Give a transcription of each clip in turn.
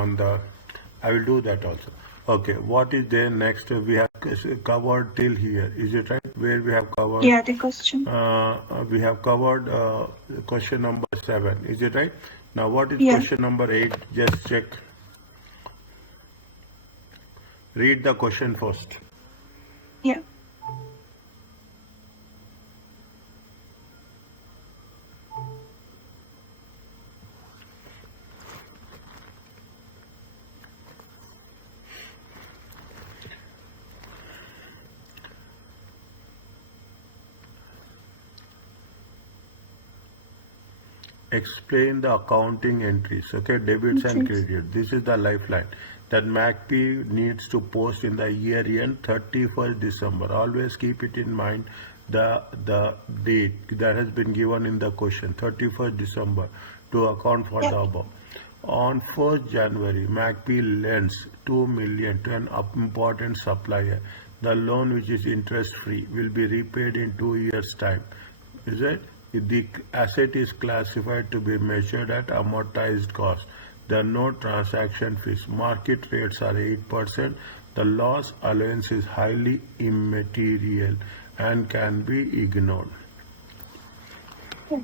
on the, I will do that also. Okay, what is there next? We have covered till here, is it right? Where we have covered? Yeah, the question. We have covered question number 7, is it right? Now what is Yeah. question number 8? Just check. Read the question first. Yeah. Explain the accounting entries, okay, debits and Okay. credit. This is the lifeline that MACP needs to post in the year end 31st December. Always keep it in mind, the date that has been given in the question, 31st December, to account for Yeah. the above. On 1st January, MACP lends 2 million to an important supplier. The loan, which is interest free, will be repaid in 2 years' time. Is it? The asset is classified to be measured at amortized cost. There are no transaction fees. Market rates are 8%. The loss allowance is highly immaterial and can be ignored. Yeah.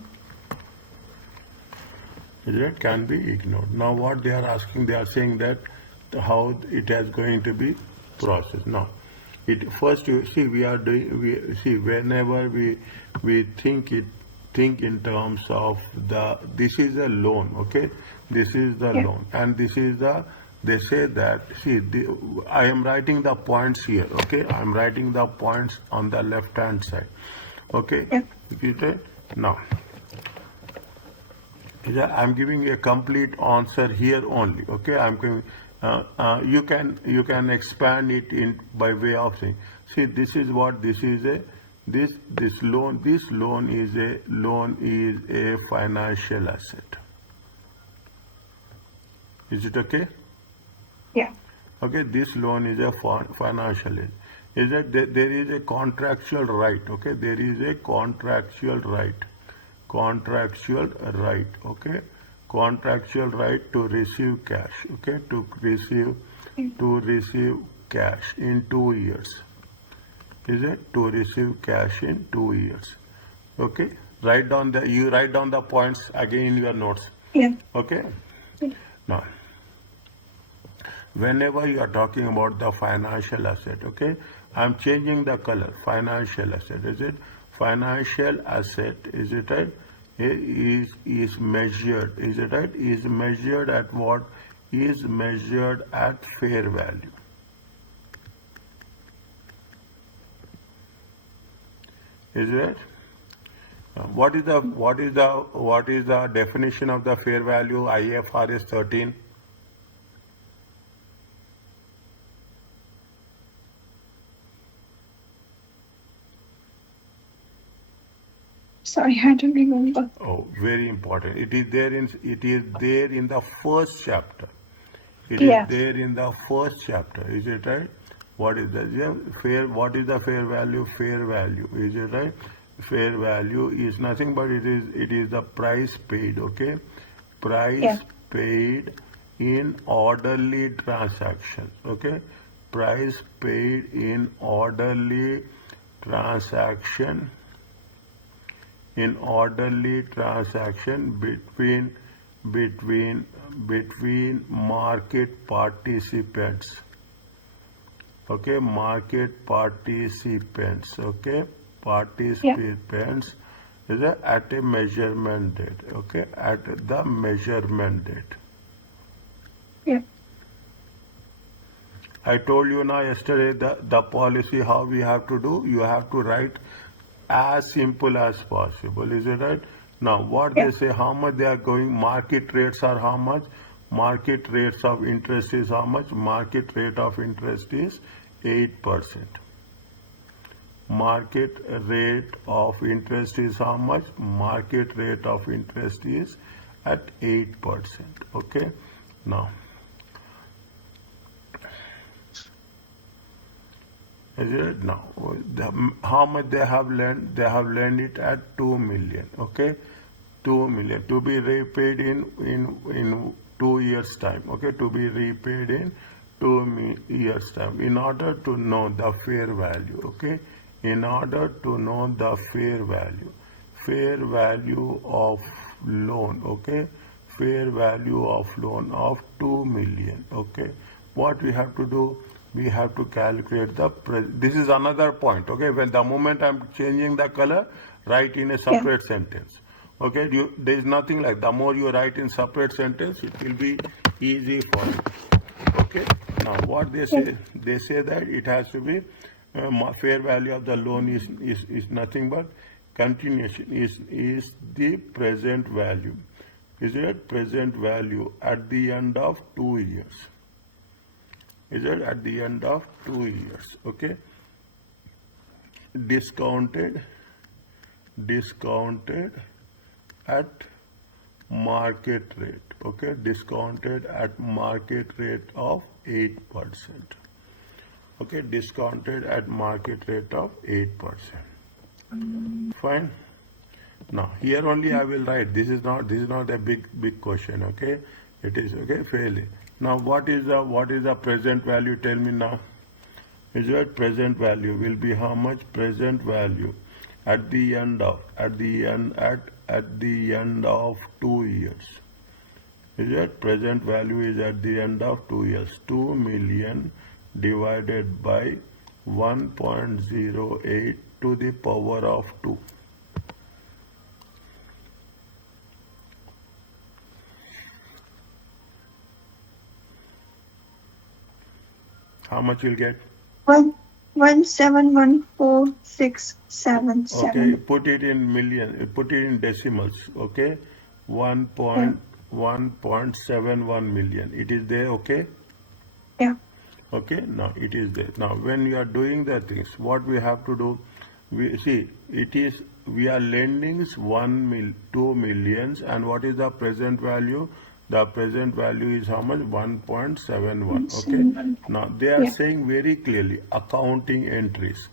It can be ignored. Now what they are asking, they are saying that how it is going to be processed. Now, it first, you see, we are doing, we see, whenever we think in terms of this is a loan, okay, this is the Yeah. loan, and this is the, they say that, see, I am writing the points here, okay, I am writing the points on the left hand side, okay. Yeah. Now I'm giving a complete answer here only, okay. I'm going, you can expand it in by way of saying, see, this is what, this is a, this loan is a financial asset. Is it okay? Yeah. Okay, this loan is a financial asset. Is that there is a contractual right, okay, there is a contractual right, okay, contractual right to receive cash, okay, to receive cash in 2 years. Is it? To receive cash in 2 years. Okay, you write down the points again in your notes. Yeah. Okay. Yeah. Now, whenever you are talking about the financial asset, okay, I'm changing the color. Financial asset, is it? Financial asset, is it right? Is measured, is it right? Is measured at what? Is measured at fair value. Is it? What is the definition of the fair value? IFRS 13. Sorry, I don't remember. Oh, very important. It is there in the first chapter. It Yeah. is there in the first chapter. Is it right? What is that? Yeah, what is the fair value? Fair value. Is it right? Fair value is nothing but it is the price paid, okay? Price Yeah. paid in orderly transactions, okay? Price paid in orderly transaction, between market participants, okay, market participants, okay, participants, is at a measurement date, okay, at the measurement date. Yeah. I told you now yesterday the policy how we have to do. You have to write as simple as possible. Is it right? Now what Yeah. they say, how much they are going, market rates are how much, market rates of interest is how much, market rate of interest is 8%. Market rate of interest is how much, market rate of interest is at 8%. Okay. Now, is it? Now, how much they have lent? They have lent it at 2 million. Okay, 2 million to be repaid in 2 years time, okay, to be repaid in 2 years time. In order to know the fair value, okay, in order to know the fair value of loan, okay, fair value of loan of 2 million, okay, what we have to do, we have to calculate this is another point, okay, when the moment I'm changing the color, write in a separate sentence, okay, there is nothing like, the more you write in separate sentence, it will be easy for you, okay. Now what they say that it has to be fair value of the loan is nothing but continuation is the present value, is it present value at the end of 2 years, is it at the end of 2 years, okay, discounted at market rate, okay, discounted at market rate of 8%, okay, discounted at market rate of 8%. Fine. Now here only I will write, this is not a big question, okay, it is, okay, fairly. Now what is the present value, tell me now, is that present value will be how much, present value at the end of 2 years, is that present value is at the end of 2 years, 2 million divided by 1.08 to the power of 2. How much you'll get? 1714677. Okay, put it in million, put it in decimals, okay, 1.71 million. It is there, okay? Yeah. Okay, now it is there. Now when you are doing the things, what we have to do, we see we are lending 2 millions, and what is the present value? The present value is how much? 1.71. Okay. Now they are saying very clearly accounting entries.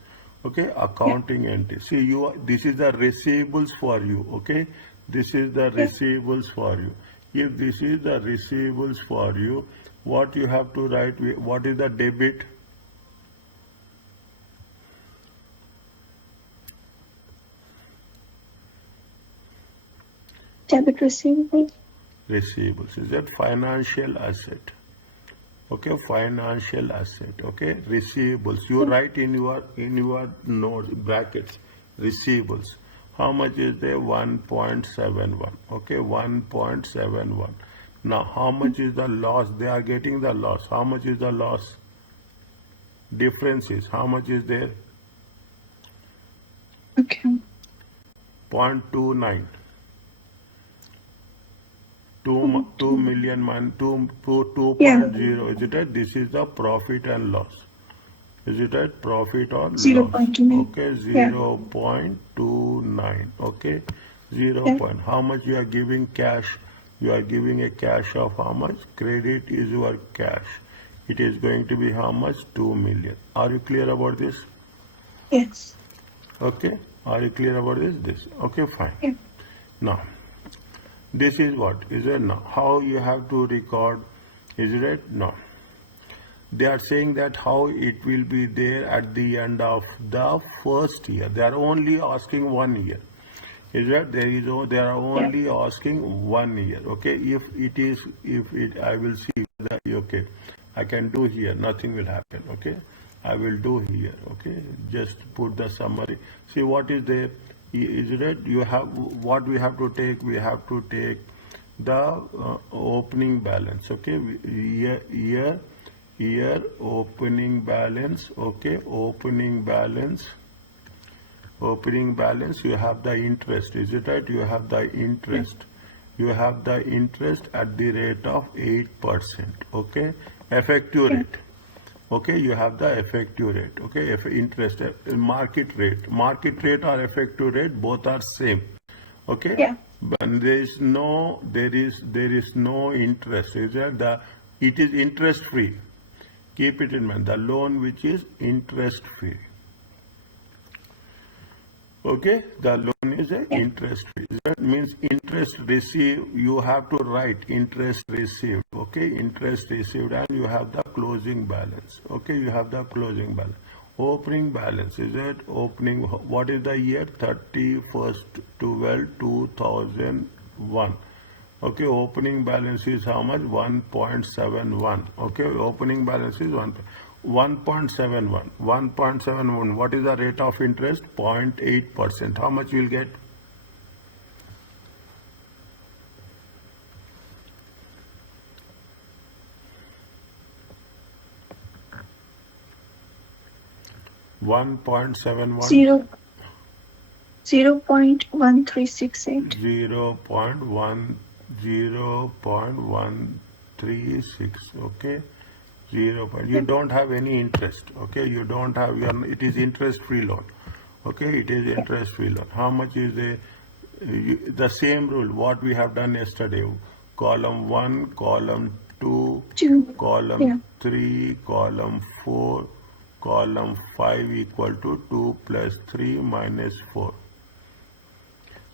Okay, accounting entries. See, this is the receivables for you. Okay, this is the receivables for you. If this is the receivables for you, what you have to write? What is the debit? Debit receivables. Receivables is that financial asset. Okay, financial asset. Okay, receivables. You write in your notes brackets receivables. How much is there? 1.71. Okay, 1.71. Now, how much is the loss? They are getting the loss. How much is the loss? Difference is how much is there? Okay. 0.29. 2 million 2.0. Is it right? This is the profit and loss. Is it right? Profit or loss? 0.29. Okay, 0.29. Okay, 0. How much you are giving cash? You are giving a cash of how much? Credit is your cash. It is going to be how much? 2 million. Are you clear about this? Yes. Okay. Are you clear about this? Okay, fine. Yeah. Now, this is what? Is it now? How you have to record? Is it no? They are saying that how it will be there at the end of the first year. They are only asking 1 year. Is that they are only asking 1 year. Okay, I will see that. Okay, I can do here. Nothing will happen. Okay, I will do here. Okay, just put the summary. See what is there. Is it you have what we have to take? We have to take the opening balance. Okay, year opening balance. Okay, opening balance. You have the interest. Is it right? You have the interest. You have the interest at the rate of 8%. Okay, effective rate. Okay, you have the effective rate. Okay, if interest market rate or effective rate, both are same. Okay. Yeah. But there is no interest. Is that it is interest free. Keep it in mind. The loan which is interest free. Okay, the loan is a Yeah. interest free. That means interest received, you have to write interest received. Okay, interest received, and you have the closing balance. Okay, you have the closing balance. Opening balance is it opening? What is the year? 31st/12/2001. Okay, opening balance is how much? 1.71. Okay, opening balance is 1.71. 1.71. What is the rate of interest? 0.8%. How much you will get? One point seven one. 0.1368. 0.136. Okay, you don't have any interest. Okay, you don't have it is interest free loan. Okay, it is interest free loan. How much is the same rule what we have done yesterday? Column 1, column 2, 2. column Yeah. 3, column 4, column 5 equal to 2 plus 3 minus 4.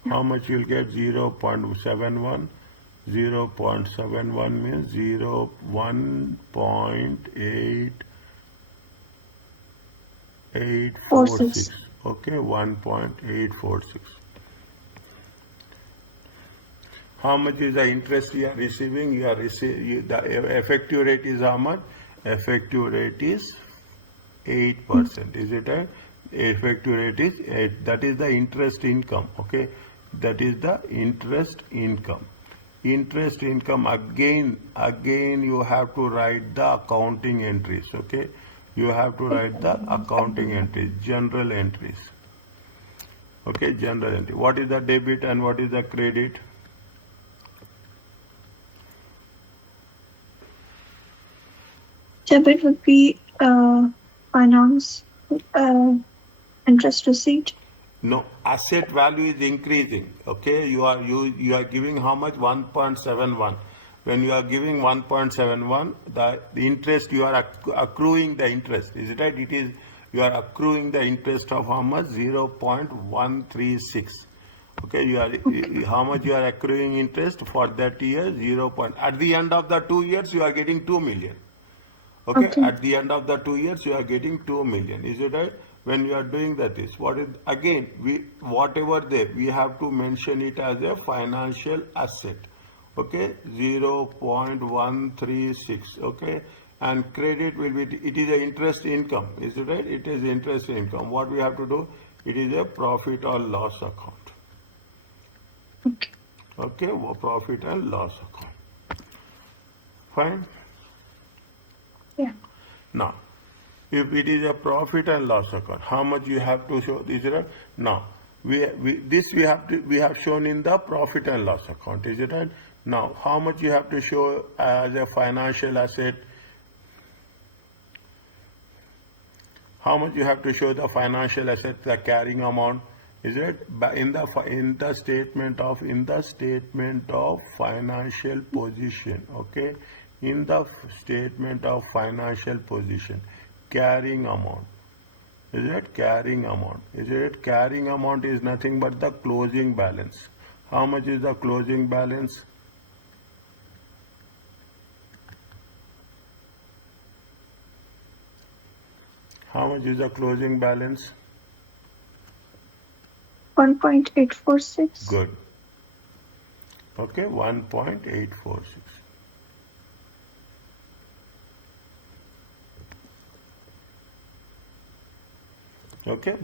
How much you'll get? 0.71. 0.71 means 1.846. Okay, 1.846. How much is the interest you are receiving? The effective rate is how much? Effective rate is 8%. Is it right? Effective rate is 8. That is the interest income. Okay, that is the interest income. Interest income, again you have to write the accounting entries. Okay, you have to write the accounting entries, general entries. Okay, general entry. What is the debit and what is the credit? Debit would be finance interest received. No, asset value is increasing. Okay, you are giving how much? 1.71. When you are giving 1.71, the interest you are accruing the interest. Is it right? It is, you are accruing the interest of how much? 0.136. Okay, how much you are accruing interest for that year? 0. At the end of the 2 years, you are getting 2 million. Okay, at the end of the 2 years, you are getting 2 million. Is it right? When you are doing that, whatever there, we have to mention it as a financial asset. Okay, 0.136. Okay, and credit will be, it is a interest income. Is it right? It is interest income. What we have to do? It is a profit or loss account. Okay, profit and loss account. Fine. Yeah. Now, if it is a profit and loss account, how much you have to show? Is it right? Now, we have shown in the profit and loss account. Is it right? Now, how much you have to show as a financial asset? How much you have to show the financial asset, the carrying amount? Is it in the statement of financial position? Okay, in the statement of financial position, carrying amount. Is it carrying amount? Is it carrying amount is nothing but the closing balance. How much is the closing balance? How much is the closing balance? 1.846. Good. Okay, 1.846. Okay,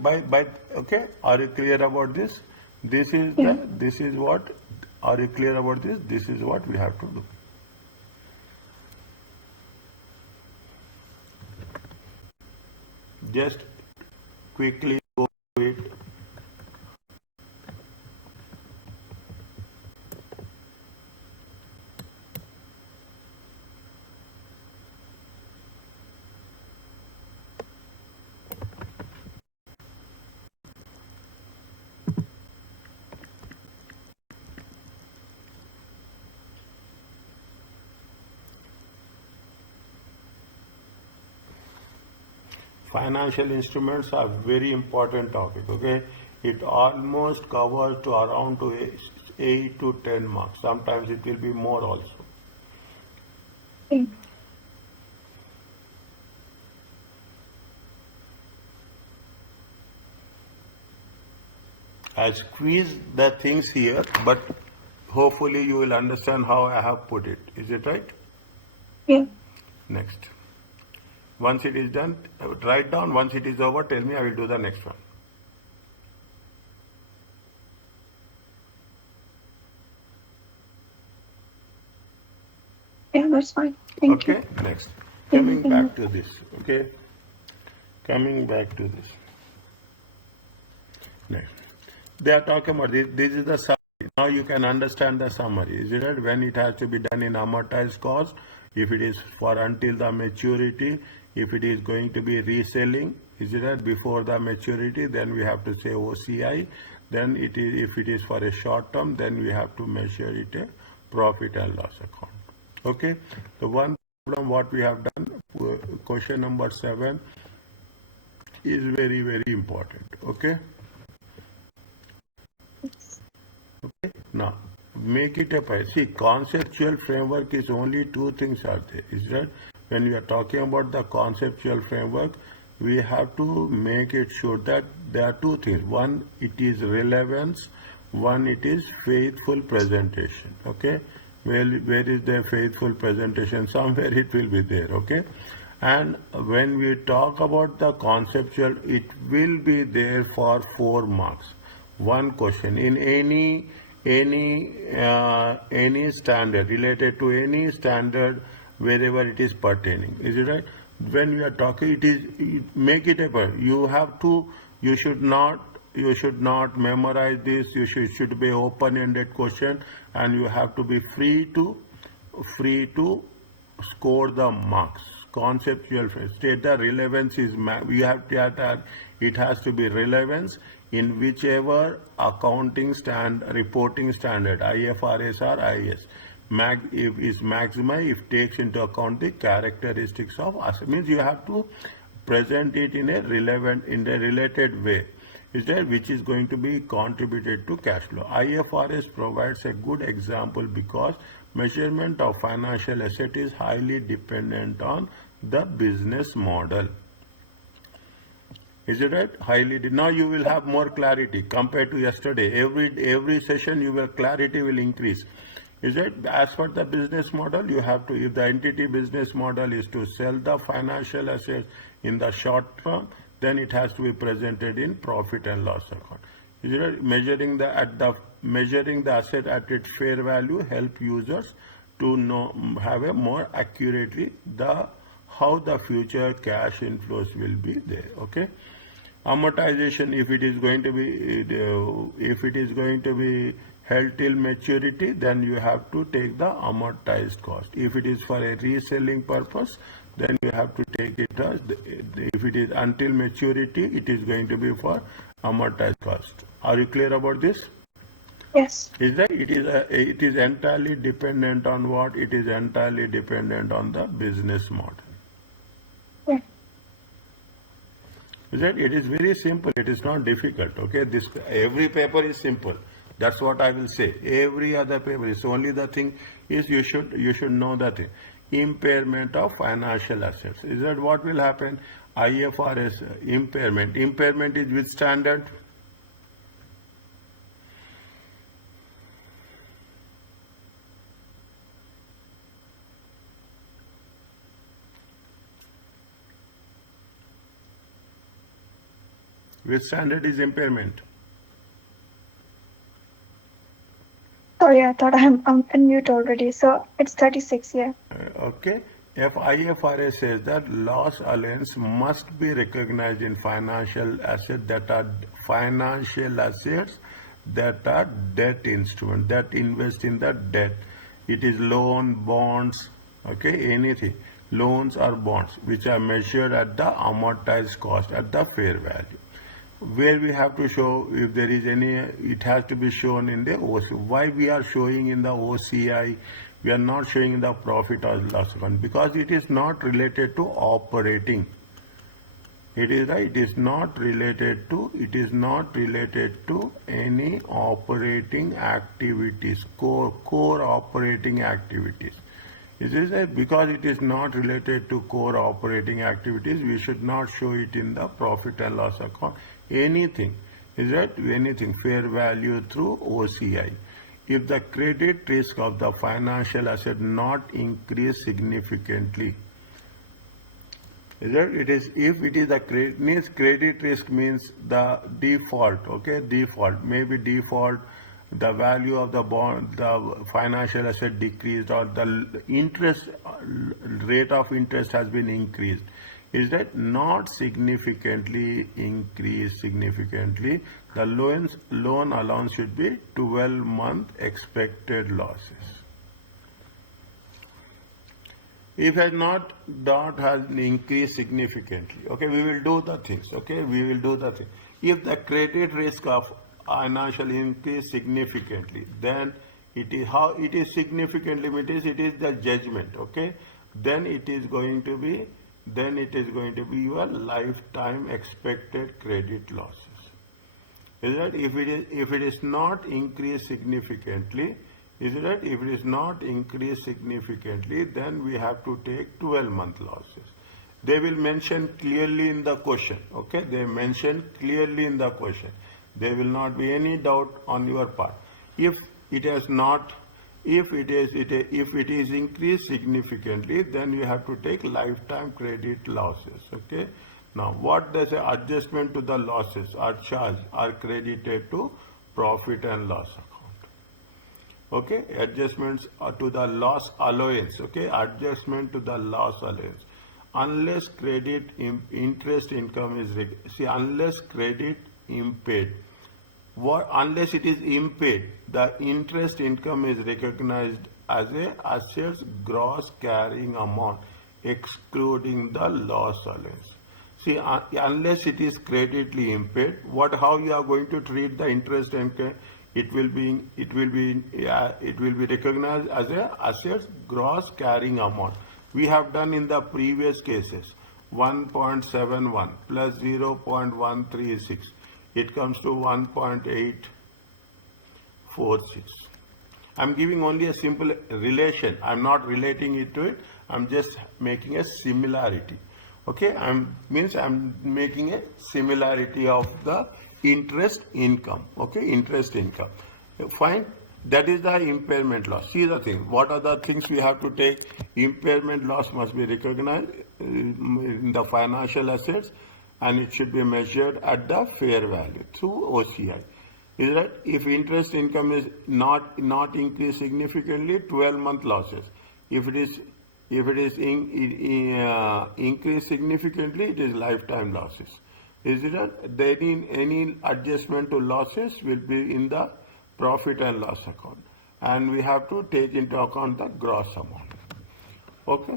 okay, are you clear about this? This is what, are you clear about this? This is what we have to do. Just quickly go through it. Financial instruments are very important topic. Okay, it almost covers to around to 8 to 10 marks. Sometimes it will be more also. Okay. I squeezed the things here, but hopefully you will understand how I have put it. Is it right? Yeah. Next. Once it is done, write down. Once it is over, tell me, I will do the next one. Yeah, that's fine. Thank you. Okay, next. Yeah, Coming you back can- to this. Okay. Coming back to this. Next. They are talking about this. This is the summary. Now you can understand the summary. Is it right? When it has to be done in amortized cost, if it is for until the maturity, if it is going to be reselling, is it right? Before the maturity, then we have to say OCI. Then it is, if it is for a short term, then we have to measure it a profit and loss account. Okay. The one problem what we have done, question number 7 is very, very important. Okay. Okay. Now, make it a price. See, conceptual framework is only 2 things are there. Is that when we are talking about the conceptual framework, we have to make it sure that there are 2 things. One, it is relevance. One, it is faithful presentation. Okay. Well, where is the faithful presentation? Somewhere it will be there. Okay. And when we talk about the conceptual, it will be there for 4 marks. One question in any standard related to any standard wherever it is pertaining. Is it right? When we are talking, make it a point. You have to. You should not memorize this. You should be open-ended question, and you have to be free to score the marks. Conceptual state the relevance is you have to have it has to be relevance in whichever accounting reporting standard, IFRS or IAS. Is maximum if takes into account the characteristics of asset. Means you have to present it in a related way. Is there which is going to be contributed to cash flow. IFRS provides a good example because measurement of financial asset is highly dependent on the business model. Is it right? Now you will have more clarity compared to yesterday. Every session clarity will increase. Is it? As per the business model, you have to, if the entity business model is to sell the financial assets in the short term, then it has to be presented in profit and loss account. Is it right? Measuring the asset at its fair value help users to have a more accurately how the future cash inflows will be there. Okay. Amortization, if it is going to be held till maturity, then you have to take the amortized cost. If it is for a reselling purpose, then you have to take it as if it is until maturity, it is going to be for amortized cost. Are you clear about this? Yes. Is that it is entirely dependent on what? It is entirely dependent on the business model. Yeah. Is that it is very simple. It is not difficult. Okay, every paper is simple. That's what I will say. Every other paper is only the thing is you should know the thing. Impairment of financial assets. Is that what will happen? IFRS impairment. Impairment is which standard? Which standard is impairment? Sorry, I thought I'm on mute already. So it's 36, yeah. Okay. If IFRS says that loss allowance must be recognized in financial assets that are debt instruments that invest in the debt. It is loan, bonds, okay, anything. Loans or bonds which are measured at the amortized cost at the fair value. Where we have to show if there is any, it has to be shown in the OCI. Why we are showing in the OCI? We are not showing in the profit or loss account because it is not related to operating. It is right. It is not related to. It is not related to any operating activities, core operating activities. It is right, because it is not related to core operating activities. We should not show it in the profit and loss account. Anything is right. Anything fair value through OCI. If the credit risk of the financial asset not increase significantly. Is that it is if it is the credit risk means the default, okay, default, maybe default, the value of the bond, the financial asset decreased, or the interest rate of interest has been increased. Is that not significantly increased significantly, the loan allowance should be 12-month expected losses. If has not has increased significantly, okay, we will do the things, okay, we will do the thing. If the credit risk of financial increase significantly, then it is how it is significantly, it is the judgment, okay, then it is going to be your lifetime expected credit losses. Is that if it is not increased significantly, is it right? If it is not increased significantly, then we have to take 12-month losses. They will mention clearly in the question. Okay, they mention clearly in the question. There will not be any doubt on your part. If it has not, if it is increased significantly, then you have to take lifetime credit losses. Okay. Now, what does the adjustment to the losses are charged are credited to profit and loss account? Okay, adjustments to the loss allowance. Okay, adjustment to the loss allowance. Unless credit interest income is unless credit impaired, unless it is impaired, the interest income is recognized as a asset's gross carrying amount, excluding the loss allowance. See, unless it is creditly impaired, how you are going to treat the interest income? It will be recognized as a asset's gross carrying amount. We have done in the previous cases 1.71 plus 0.136. It comes to 1.846. I'm giving only a simple relation. I'm not relating it to it. I'm just making a similarity. Okay, I'm making a similarity of the interest income. Okay, interest income. Fine. That is the impairment loss. See the thing. What are the things we have to take? Impairment loss must be recognized in the financial assets, and it should be measured at the fair value through OCI. Is that if interest income is not increased significantly, 12-month losses. If it is increased significantly, it is lifetime losses. Is it that any adjustment to losses will be in the profit and loss account, and we have to take into account the gross amount. Okay.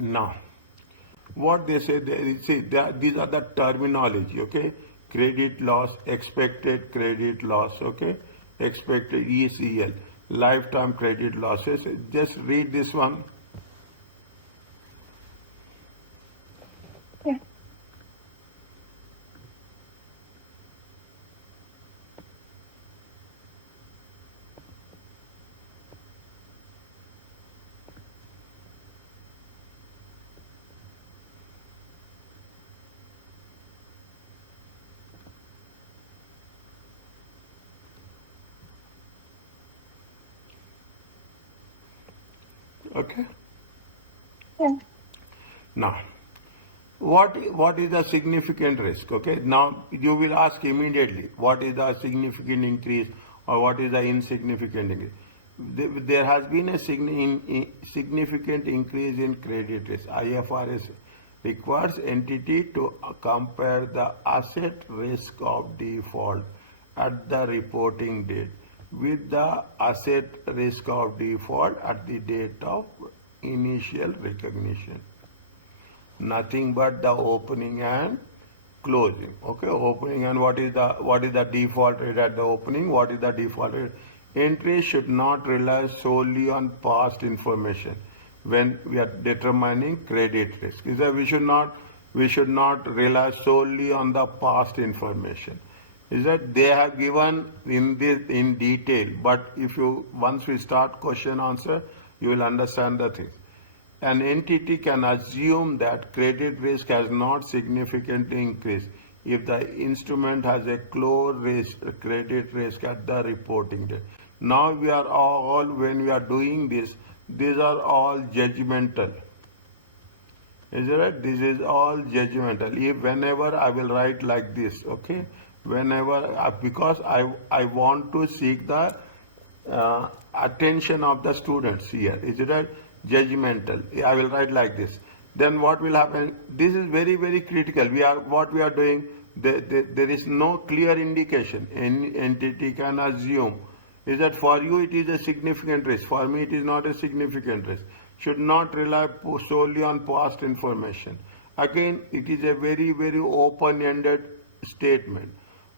Now, what they say, these are the terminology. Okay, credit loss, expected credit loss. Okay, expected ECL, lifetime credit losses. Just read this one. Yeah. Okay. Yeah. Now, what is the significant risk? Okay. Now you will ask immediately, what is the significant increase or what is the insignificant increase? There has been a significant increase in credit risk. IFRS requires entity to compare the asset risk of default at the reporting date with the asset risk of default at the date of initial recognition. Nothing but the opening and closing. Okay, opening and what is the default rate at the opening? What is the default rate? Entries should not rely solely on past information when we are determining credit risk. We should not we should not rely solely on the past information. Is that they have given in this in detail, but if you once we start question answer, you will understand the thing. An entity can assume that credit risk has not significantly increased if the instrument has a close credit risk at the reporting date. Now we are all, when we are doing this, these are all judgmental. Is it right? This is all judgmental. If whenever I will write like this, okay, whenever because I want to seek the attention of the students here. Is it right? Judgmental. I will write like this. Then what will happen? This is very, very critical. What we are doing. There is no clear indication. Any entity can assume. Is that for you it is a significant risk. For me it is not a significant risk. Should not rely solely on past information. Again, it is a very, very open-ended statement.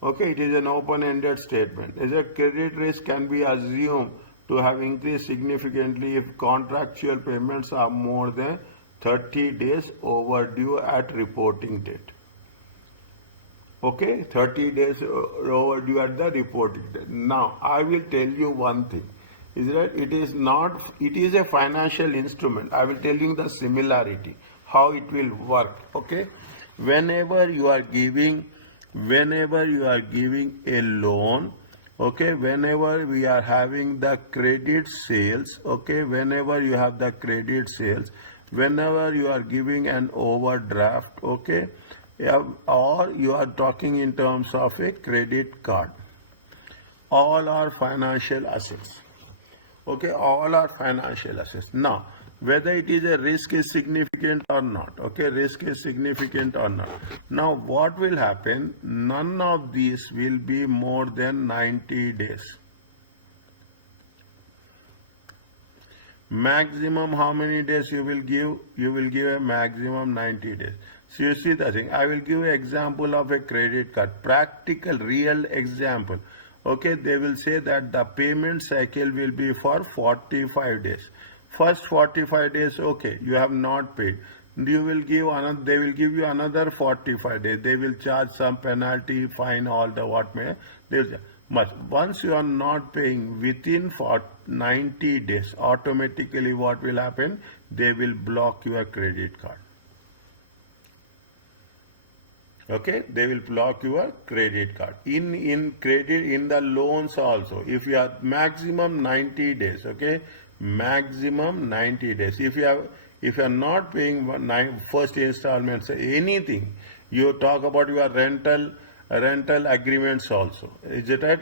Okay, it is an open-ended statement. Is that credit risk can be assumed to have increased significantly if contractual payments are more than 30 days overdue at reporting date. Okay, 30 days overdue at the reporting date. Now, I will tell you one thing. Is that it is not, it is a financial instrument. I will tell you the similarity, how it will work. Okay, whenever you are giving a loan, okay, whenever we are having the credit sales, okay, whenever you have the credit sales, whenever you are giving an overdraft, okay, or you are talking in terms of a credit card, all are financial assets. Okay, all are financial assets. Now, whether it is a risk is significant or not, okay, risk is significant or not. Now, what will happen? None of these will be more than 90 days. Maximum how many days you will give? You will give a maximum 90 days. So you see the thing. I will give an example of a credit card, practical, real example. Okay, they will say that the payment cycle will be for 45 days. First 45 days, okay, you have not paid. You will give another, they will give you another 45 days. They will charge some penalty, fine, all the what may. They will, but once you are not paying within 90 days, automatically what will happen? They will block your credit card. Okay, they will block your credit card. In the loans also, if you have maximum 90 days, okay, maximum 90 days. If you are not paying first installments, anything, you talk about your rental agreements also. Is it right?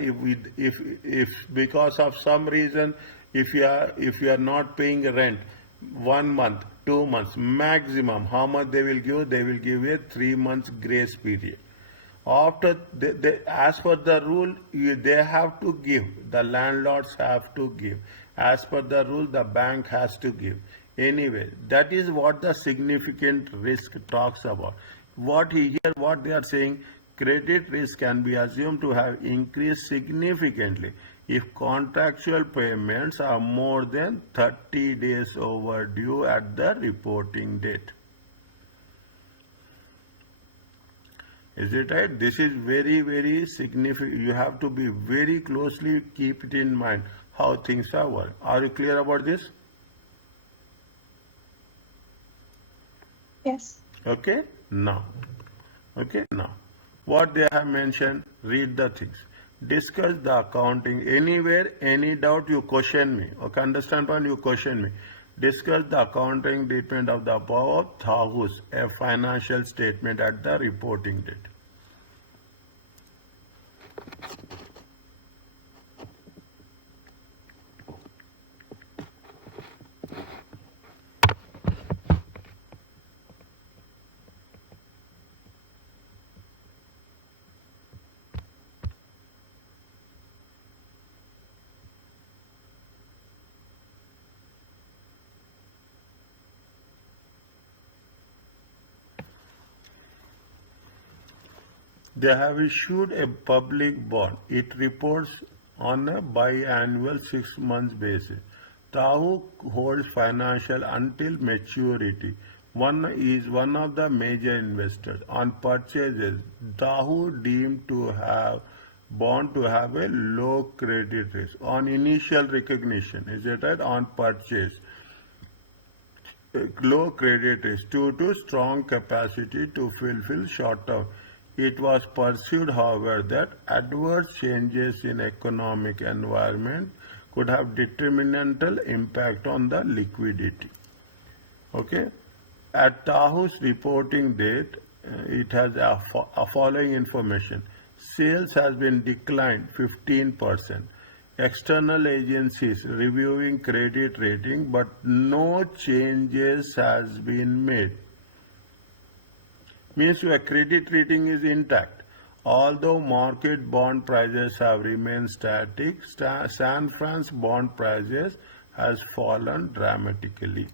If because of some reason, if you are not paying rent, 1 month, 2 months, maximum, how much they will give? They will give a 3 months grace period. After, as per the rule, they have to give. The landlords have to give. As per the rule, the bank has to give. Anyway, that is what the significant risk talks about. What they are saying, credit risk can be assumed to have increased significantly if contractual payments are more than 30 days overdue at the reporting date. Is it right? This is very, very significant. You have to be very closely keep it in mind how things are working. Are you clear about this? Yes. Okay, now. What they have mentioned, read the things. Discuss the accounting. Anywhere, any doubt, you question me. Okay, understand point, you question me. Discuss the accounting treatment of the above Thahus, a financial statement at the reporting date. They have issued a public bond. It reports on a biannual 6 months basis. Tahu holds financial until maturity. One is one of the major investors. On purchases, Dahu deemed to have bond to have a low credit risk. On initial recognition, is it right? On purchase, low credit risk due to strong capacity to fulfill short term. It was pursued, however, that adverse changes in economic environment could have detrimental impact on the liquidity. Okay. At Tahoe's reporting date, it has a following information. Sales has been declined 15%. External agencies reviewing credit rating, but no changes has been made. Means your credit rating is intact. Although market bond prices have remained static, San Fran's bond prices has fallen dramatically.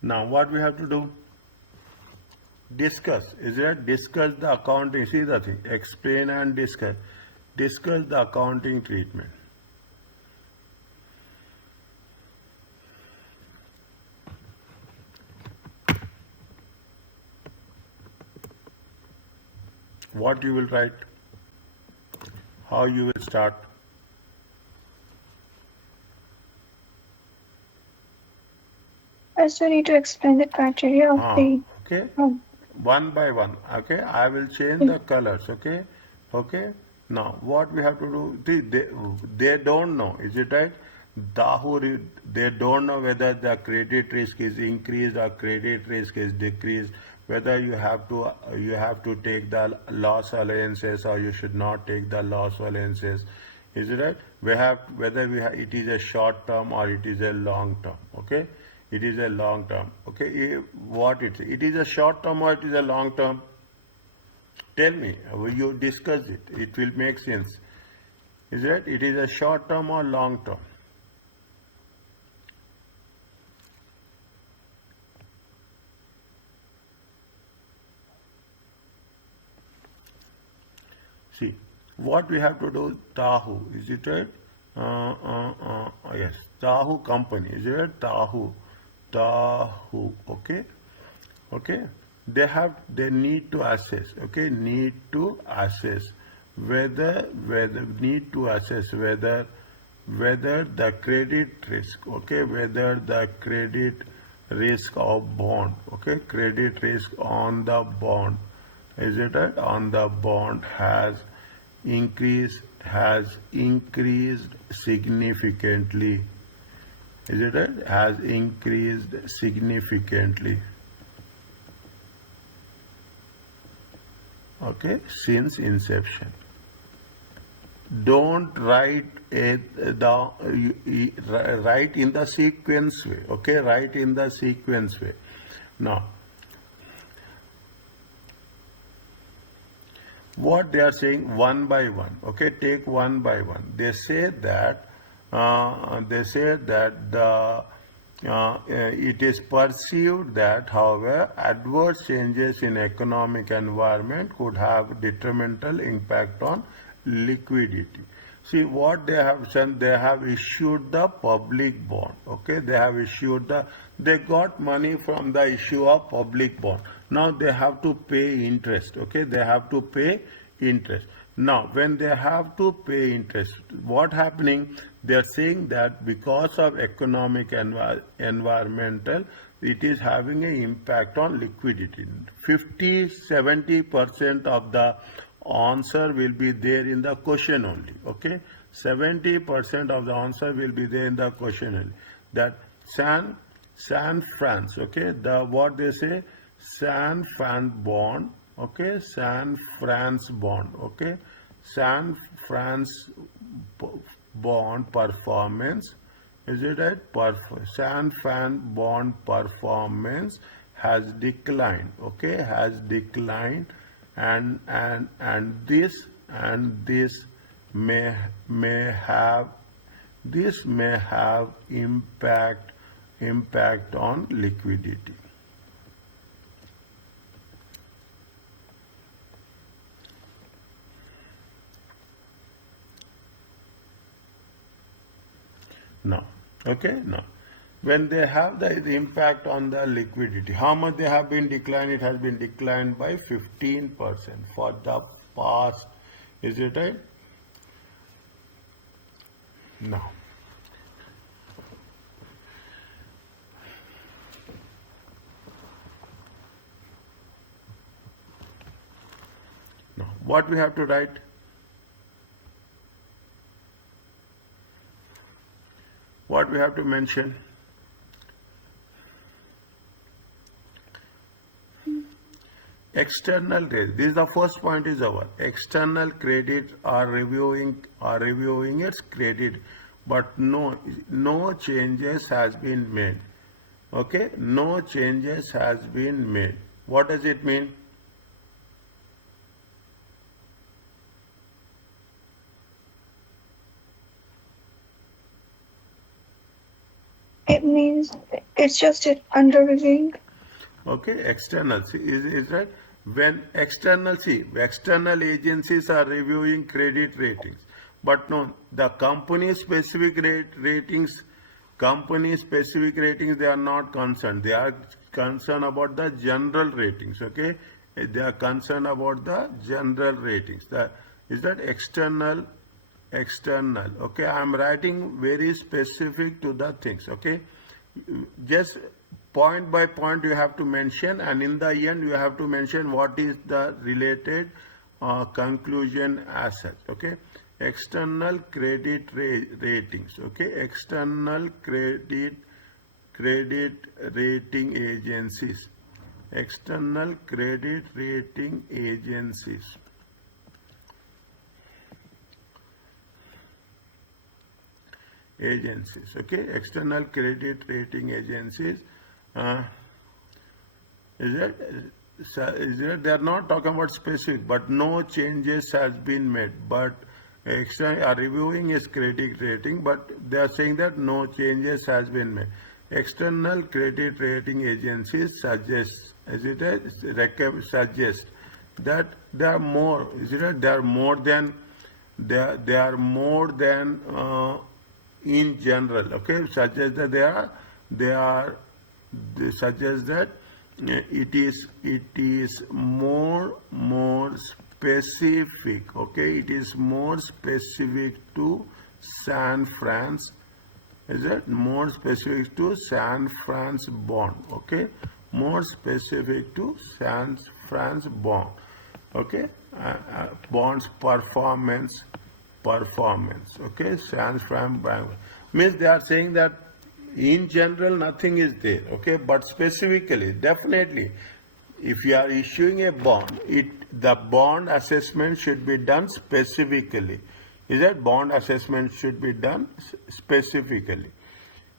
Now what we have to do? Discuss. Is it discuss the accounting? See the thing. Explain and discuss. Discuss the accounting treatment. What you will write? How you will start? First, you need to explain the criteria of the. Okay. Oh, One by one. Okay. I will change the colors. Okay. Okay. Now what we have to do? See, they don't know. Is it right? They don't know whether the credit risk is increased or credit risk is decreased. Whether you have to take the loss allowances or you should not take the loss allowances. Is it right? It is a short term or it is a long term. Okay. It is a long term. Okay. What it is? It is a short term or it is a long term? Tell me. You discuss it. It will make sense. Is it? It is a short term or long term? See, what we have to do, Tahu, is it right? Yes, Tahu company, is it right? Tahu, okay? Okay? They need to assess, okay? Need to assess whether the credit risk, okay? Whether the credit risk of bond, okay? Credit risk on the bond, is it right? On the bond has increased significantly. Is it right? Has increased significantly. Okay, since inception. Don't write write in the sequence way. Okay, write in the sequence way. Now, what they are saying one by one. Okay, take one by one. They say that it is perceived that, however, adverse changes in economic environment could have detrimental impact on liquidity. See what they have done, they have issued the public bond. Okay, they got money from the issue of public bond. Now they have to pay interest. Okay, they have to pay interest. Now when they have to pay interest, what happening? They are saying that because of economic environmental, it is having an impact on liquidity. 50-70% of the answer will be there in the question only. Okay, 70% of the answer will be there in the question only. That San France, okay, what they say, San Fran bond okay, San France bond, okay, San France bond performance, is it right? San Fran bond performance has declined, okay, has declined, and this may may have this may have impact on liquidity. Now, okay, now, when they have the impact on the liquidity, how much they have been declined? It has been declined by 15% for the past. Is it right? Now, what we have to write? What we have to mention? External credit. This is the first point is our external credit are reviewing its credit, but no changes has been made. Okay, no changes has been made. What does it mean? It means it's just under reviewing. Okay, external is right. When external agencies are reviewing credit ratings, but no, the company specific ratings, they are not concerned. They are concerned about the general ratings. Okay, they are concerned about the general ratings. Is that external? Okay, I am writing very specific to the things. Okay, just point by point you have to mention, and in the end you have to mention what is the related conclusion as such. Okay, external credit ratings. Okay, external credit rating agencies. External credit rating agencies. Okay, external credit rating agencies. Is that they are not talking about specific, but no changes has been made. But external are reviewing his credit rating, but they are saying that no changes has been made. External credit rating agencies suggest that they are more. Is it right? They are more than in general. Okay, suggest that they suggest that it is more specific. Okay, it is more specific to San France. Is it more specific to San France bond? Okay, more specific to San France bond. Okay, bonds performance. Okay, San Fran bank means they are saying that in general nothing is there. Okay, but specifically, definitely, if you are issuing a bond, the bond assessment should be done specifically. Is that bond assessment should be done specifically?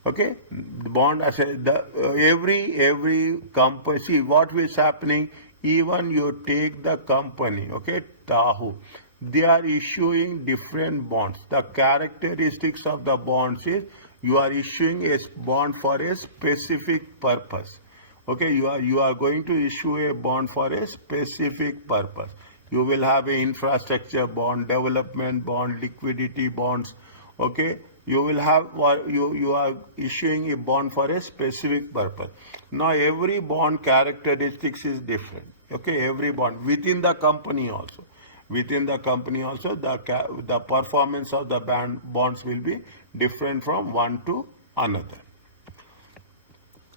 Okay, the bond every company. See what is happening. Even you take the company. Okay, Tahu. They are issuing different bonds. The characteristics of the bonds is you are issuing a bond for a specific purpose. Okay, you are going to issue a bond for a specific purpose. You will have an infrastructure bond, development bond, liquidity bonds. Okay, you will have you are issuing a bond for a specific purpose. Now every bond characteristics is different. Okay, every bond within the company also. Within the company also, the performance of the bonds will be different from one to another.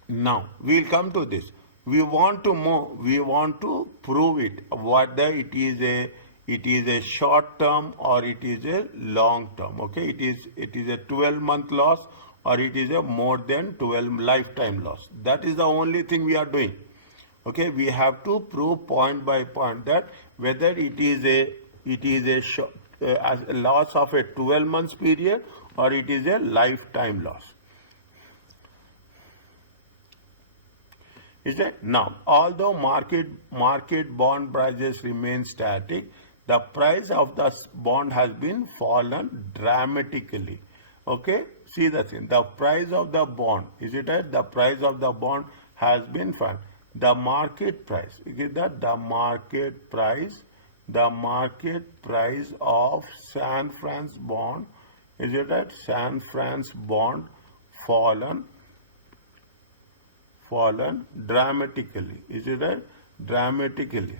Now we will come to this. We want to prove it whether it is a short term or it is a long term. Okay, it is a 12-month loss or it is a more than 12 lifetime loss. That is the only thing we are doing. Okay, we have to prove point by point that whether it is a loss of a 12 months period or it is a lifetime loss. Is that now? Although market bond prices remain static, the price of the bond has been fallen dramatically. Okay, see the thing. The price of the bond, is it right? The price of the bond has been fallen. The market price, is that the market price? The market price of San France bond, is it right? San France bond fallen dramatically. Is it right? Dramatically.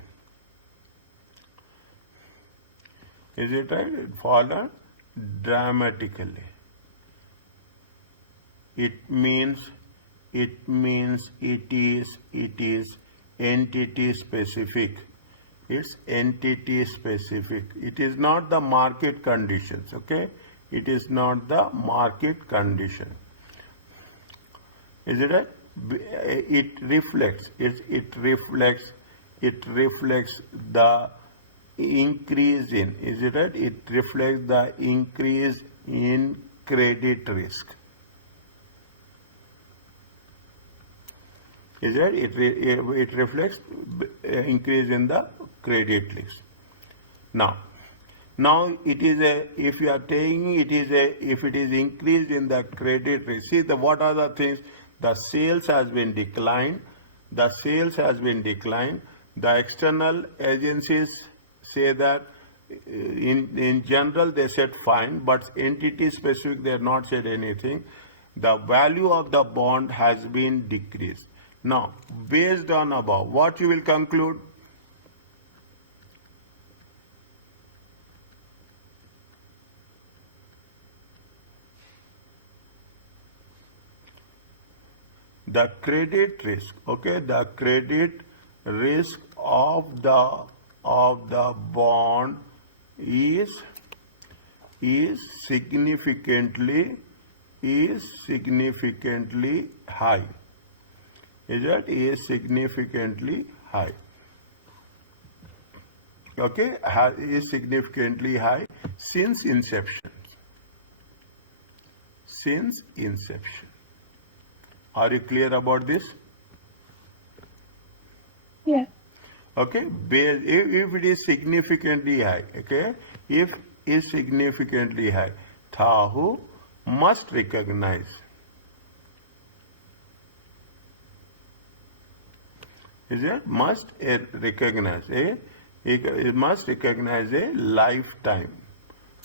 Is it right? Fallen dramatically. It means it is entity specific. It's entity specific. It is not the market conditions. Okay? It is not the market condition. Is it right? It reflects the increase in, is it right? It reflects the increase in credit risk. Is it? It reflects increase in the credit risk. Now it is if you are taking it is if it is increased in the credit risk. See what are the things? The sales has been declined. The external agencies say that in general they said fine, but entity specific they have not said anything. The value of the bond has been decreased. Now, based on above, what you will conclude? The credit risk, okay, the credit risk of the bond is significantly high. Is significantly high. Okay, is significantly high since inception. Are you clear about this? Yeah. Okay, if it is significantly high, okay, if is significantly high, Tahu must recognize. Is it? Must recognize it must recognize a lifetime.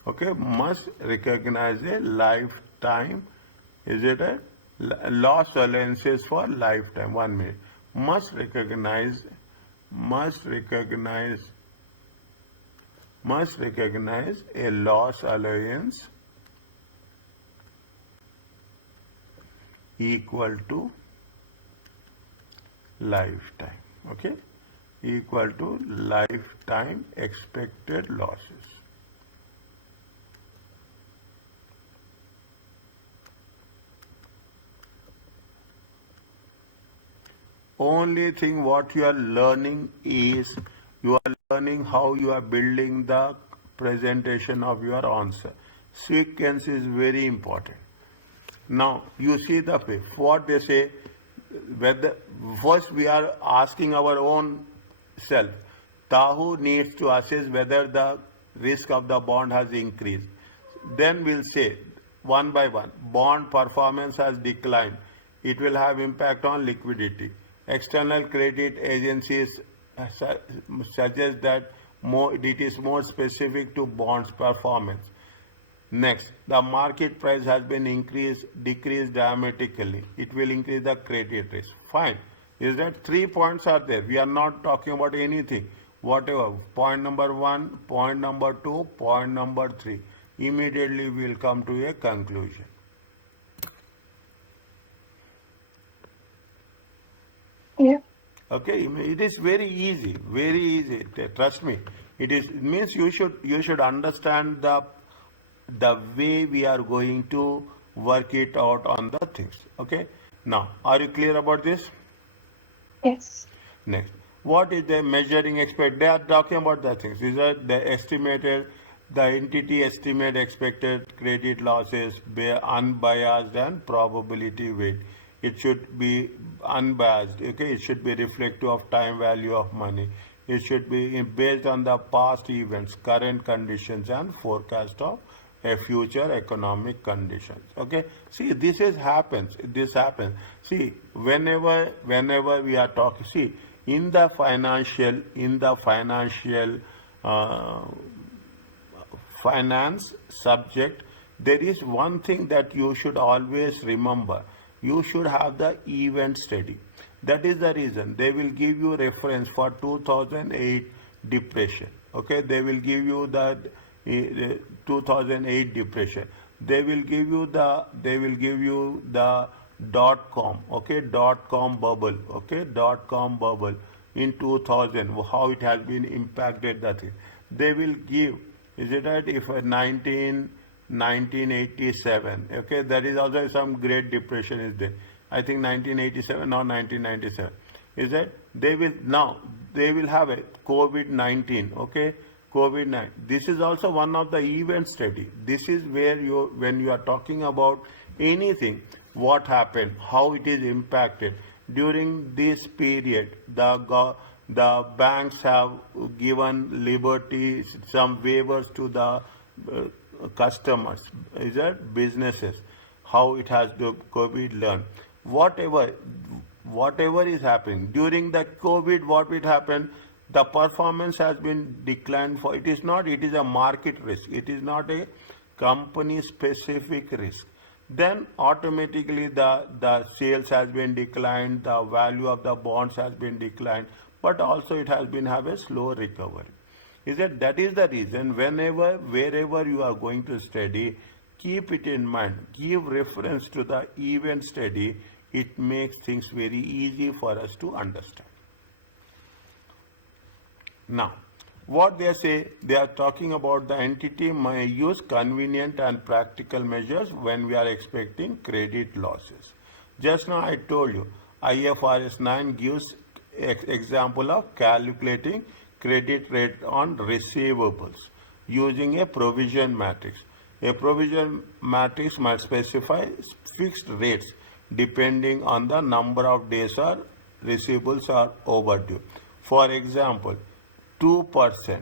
Okay, must recognize a lifetime. Is it a loss allowances for lifetime? 1 minute. Must recognize a loss allowance equal to lifetime. Okay, equal to lifetime expected losses. Only thing what you are learning is you are learning how you are building the presentation of your answer. Sequence is very important. Now you see the what they say. Whether first we are asking our own self. Tahu needs to assess whether the risk of the bond has increased. Then we'll say one by one. Bond performance has declined. It will have impact on liquidity. External credit agencies suggest that it is more specific to bonds performance. Next, the market price has been decreased dramatically. It will increase the credit risk. Fine. Is that 3 points are there? We are not talking about anything. Whatever. Point number 1, point number 2, point number 3. Immediately we will come to a conclusion. Yeah. Okay, it is very easy, very easy. Trust me. It means you should understand the way we are going to work it out on the things. Okay. Now, are you clear about this? Yes. Next, what is the measuring expect? They are talking about the things. These are the estimated, the entity estimate expected credit losses, unbiased and probability weight. It should be unbiased. Okay, it should be reflective of time value of money. It should be based on the past events, current conditions, and forecast of a future economic conditions. Okay, see, this happens. See, whenever we are talking, see, in the financial uh, finance subject, there is one thing that you should always remember. You should have the event study. That is the reason they will give you reference for 2008 depression. Okay, they will give you the 2008 depression. They will give you the dot com. Okay, dot com bubble. Okay, dot com bubble in 2000. How it has been impacted. That is, they will give. Is it right? If 1987. Okay, that is also some great depression is there. I think 1987 or 1997. Is that they will have a COVID-19. Okay, COVID-19. This is also one of the event study. This is where when you are talking about anything, what happened, how it is impacted during this period. The banks have given liberty, some waivers to the customers, is that businesses, how it has the COVID learned. Whatever is happening during the COVID, what will happen? The performance has been declined for it is a market risk. It is not a company specific risk. Then automatically the sales has been declined, the value of the bonds has been declined, but also it has been have a slow recovery. That is the reason wherever you are going to study, keep it in mind. Give reference to the event study. It makes things very easy for us to understand. Now, what they say, they are talking about the entity may use convenient and practical measures when we are expecting credit losses. Just now I told you, IFRS 9 gives example of calculating credit rate on receivables using a provision matrix. A provision matrix might specify fixed rates depending on the number of days or receivables are overdue. For example, 2%,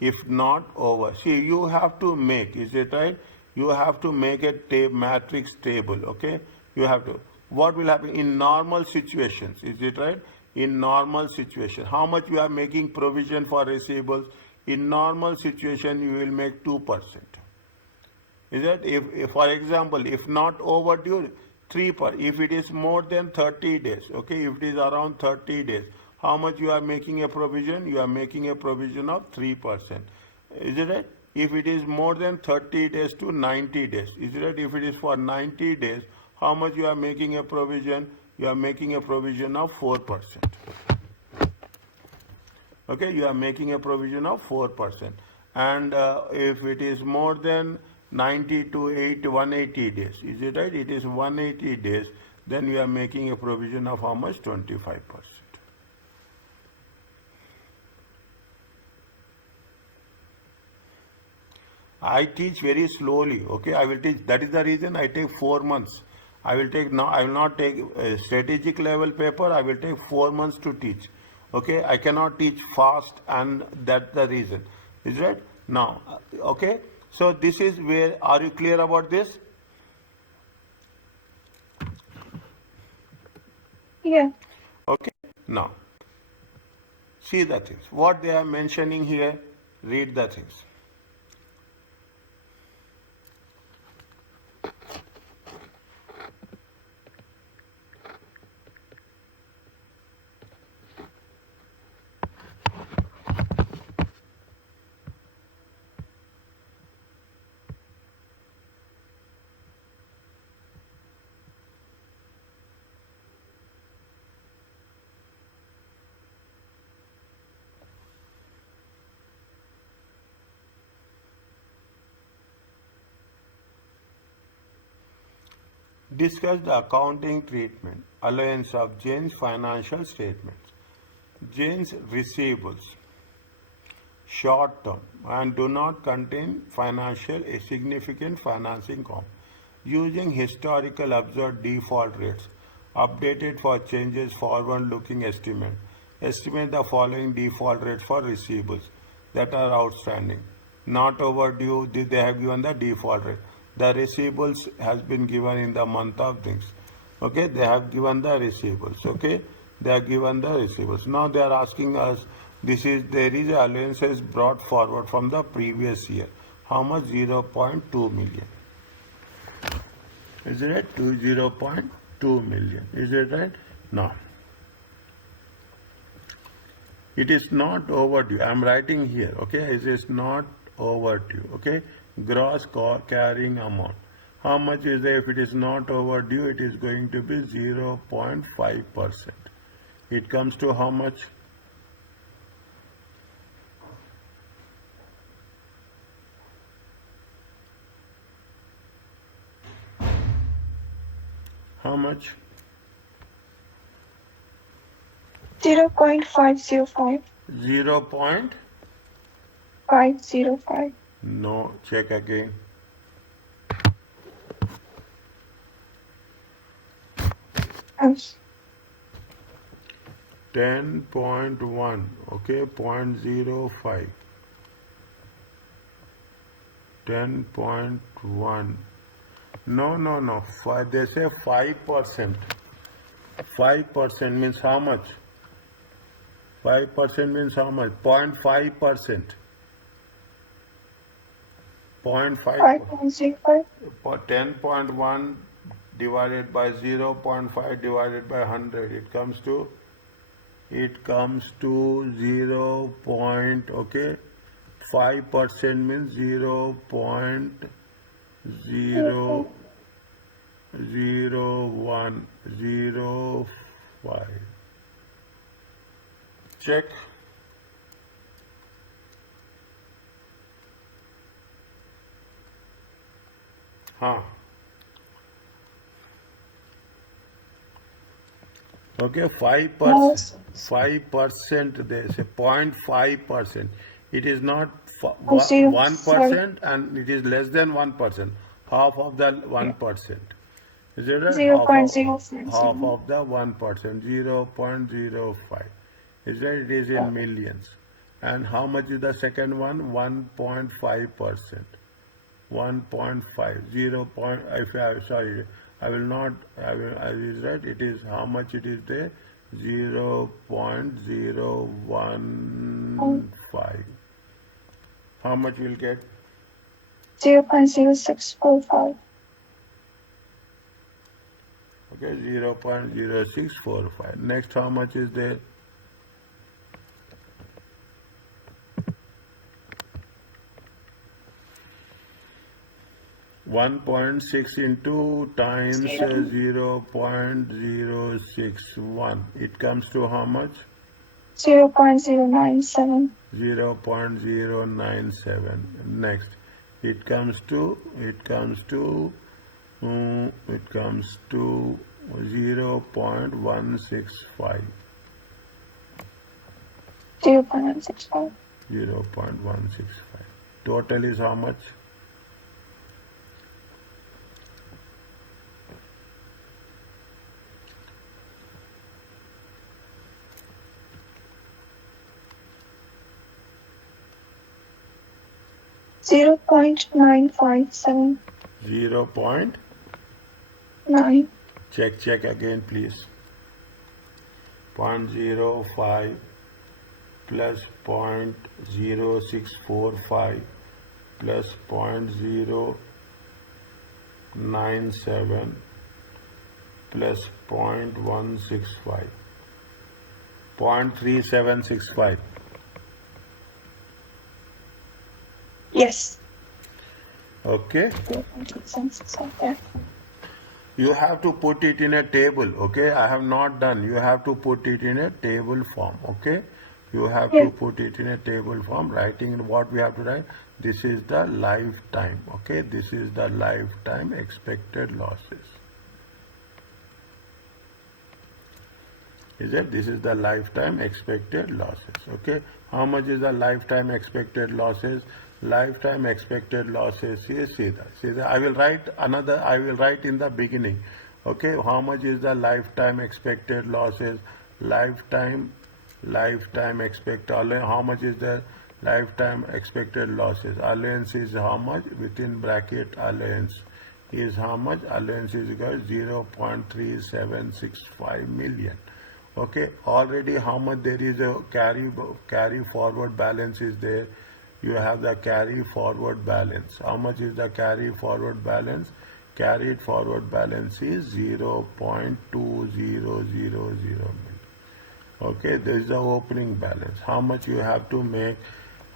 if not over. See, you have to make, is it right? You have to make a matrix table, okay? You have to. What will happen in normal situations, is it right? In normal situation, how much you are making provision for receivables? In normal situation, you will make 2%. Is that if for example, if not overdue, 3%. If it is more than 30 days, okay, if it is around 30 days, how much you are making a provision? You are making a provision of 3%. Is it right? If it is more than 30 days to 90 days, is it right? If it is for 90 days, how much you are making a provision? You are making a provision of 4%. Okay, you are making a provision of 4%. And if it is more than 90 to 180 days, is it right? It is 180 days, then you are making a provision of how much? 25%. I teach very slowly, okay? I will teach, that is the reason I take 4 months. I will not take a strategic level paper, I will take 4 months to teach. Okay, I cannot teach fast, and that's the reason. Is right? Now, okay, so this is where, are you clear about this? Yeah. Okay, now, see the things. What they are mentioning here, read the things. Discuss the accounting treatment, allowance of Jane's financial statements. Jane's receivables, short term, and do not contain significant financing comp. Using historical observed default rates, updated for changes forward-looking estimate. Estimate the following default rates for receivables that are outstanding. Not overdue, they have given the default rate. The receivables has been given in the month of things. Okay, they have given the receivables. Okay, they have given the receivables. Now they are asking us, there is allowances brought forward from the previous year. How much? 0.2 million. Is it right? 0.2 million. Is it right? No. It is not overdue. I am writing here. Okay, it is not overdue. Okay, gross carrying amount. How much is there? If it is not overdue, it is going to be 0.5%. It comes to how much? How much? 0.505. 0.505. No, check again. Yes. 10.1. Okay, 0.05. 10.1. No. They say 5%. 5% means how much? 5% means how much? 0.5%. 0.5. 10.1 divided by 0.5 divided by 100. It comes to 0. Okay. 5% means 0.00105. Check. Okay, 5%. 5%. They say 0.5%. It is not 1%, and it is less than 1%. Half of the 1%. Is it right? 0.05. Half of the 1%. 0.05. Is that it is in millions. And how much is the second one? 1.5%. 1.5. 0. Sorry, I will not. I is right. It is how much it is there? 0.015. How much will get? 0.0645. Okay, 0.0645. Next, how much is there? .6 into times 0.061. It comes to how much? 0.097. 0.097. Next, it comes to 0.165. 0.165. 0.165. Total is how much? 0.957. 0.9. Check again, please. 0.05 plus 0.0645 plus 0.097 plus 0.165. 0.3765. Yes. Okay. 0.3765. Yeah. You have to put it in a table. Okay, I have not done. You have to put it in a table form. Okay, you have to put it in a table form. Writing what we have to write. This is the lifetime. Okay, this is the lifetime expected losses. Is that this is the lifetime expected losses? Okay, how much is the lifetime expected losses? Lifetime expected losses is see that I will write in the beginning. Okay, how much is the lifetime expected losses? Lifetime expected, how much is the lifetime expected losses? Allowance is how much? Within bracket, allowance is how much? Allowance is equal to 0.3765 million. Okay, already how much there is a carry forward balance is there. You have the carry forward balance. How much is the carry forward balance? Carried forward balance is 0.2000 million. Okay, this is the opening balance. How much you have to make?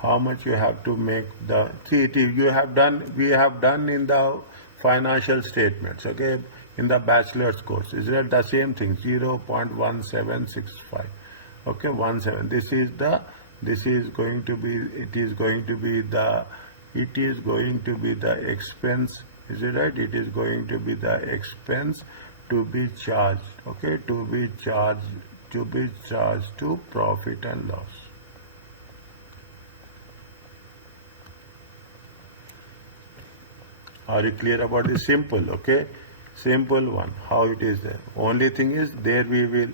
How much you have to make the we have done in the financial statements. Okay, in the bachelor's course, is that the same thing? 0.1765. Okay, 17. This is going to be the expense. Is it right? It is going to be the expense to be charged. Okay, to be charged to profit and loss. Are you clear about this? Simple, okay? Simple one. How it is there. Only thing is there we will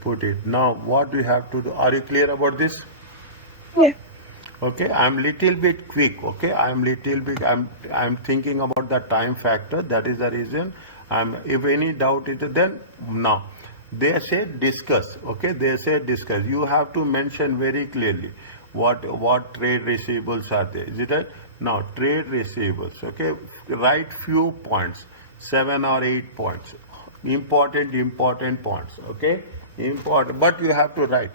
put it. Now what we have to do? Are you clear about this? Yeah. Okay, I'm little bit quick. Okay, I'm thinking about the time factor. That is the reason. If any doubt is there, then now they say discuss. Okay, they say discuss. You have to mention very clearly what trade receivables are there. Is it right? Now trade receivables. Okay, write few points, 7 or 8 points. Important points. Okay, important. But you have to write.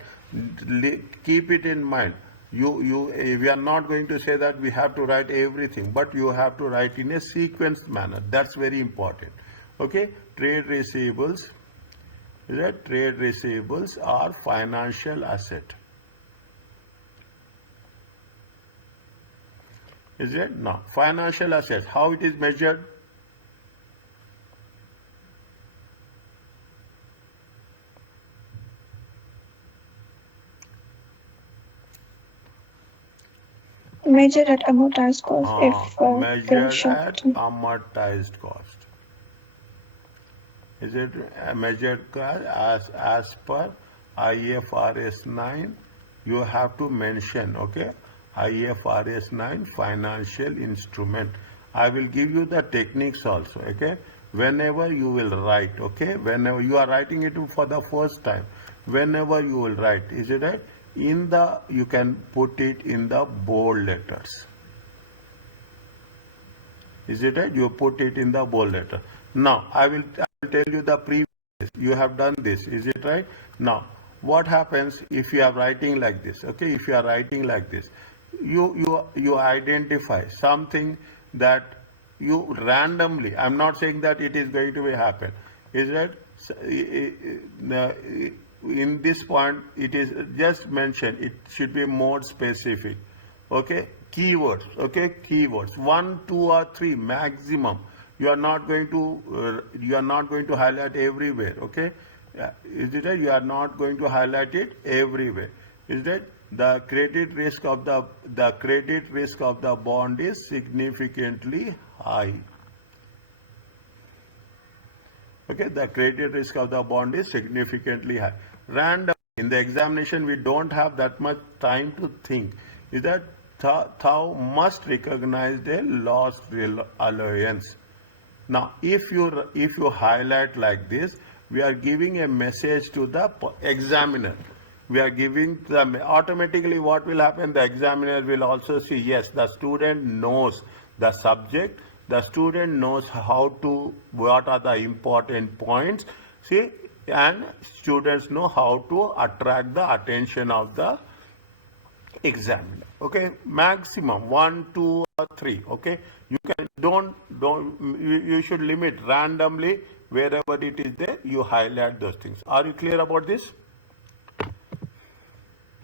Keep it in mind. We are not going to say that we have to write everything, but you have to write in a sequenced manner. That's very important. Okay, trade receivables. That trade receivables are financial asset. Is it? Now, financial assets. How it is measured? Measured at amortized cost. Measured at amortized cost. Is it measured as per IFRS 9? You have to mention, okay? IFRS 9 financial instrument. I will give you the techniques also, okay? Whenever you will write, okay? Whenever you are writing it for the first time, whenever you will write, is it right? You can put it in the bold letters. Is it right? You put it in the bold letter. Now, I will tell you the previous. You have done this. Is it right? Now, what happens if you are writing like this? Okay, if you are writing like this, you identify something that you randomly. I'm not saying that it is going to be happen. Is that in this point it is just mentioned? It should be more specific. Okay, keywords. Okay, keywords 1, 2 or 3 maximum. You are not going to highlight everywhere. Okay, is it right? You are not going to highlight it everywhere. Is that the credit risk of the bond is significantly high? Okay, the credit risk of the bond is significantly high. Random in the examination, we don't have that much time to think. Is that thou must recognize the loss allowance. Now, if you highlight like this, we are giving a message to the examiner. We are giving them automatically. What will happen? The examiner will also see, yes, the student knows the subject. The student knows what are the important points. See, and students know how to attract the attention of the examiner. Okay, maximum 1, 2 or 3. Okay, you can you should limit randomly wherever it is there. You highlight those things. Are you clear about this?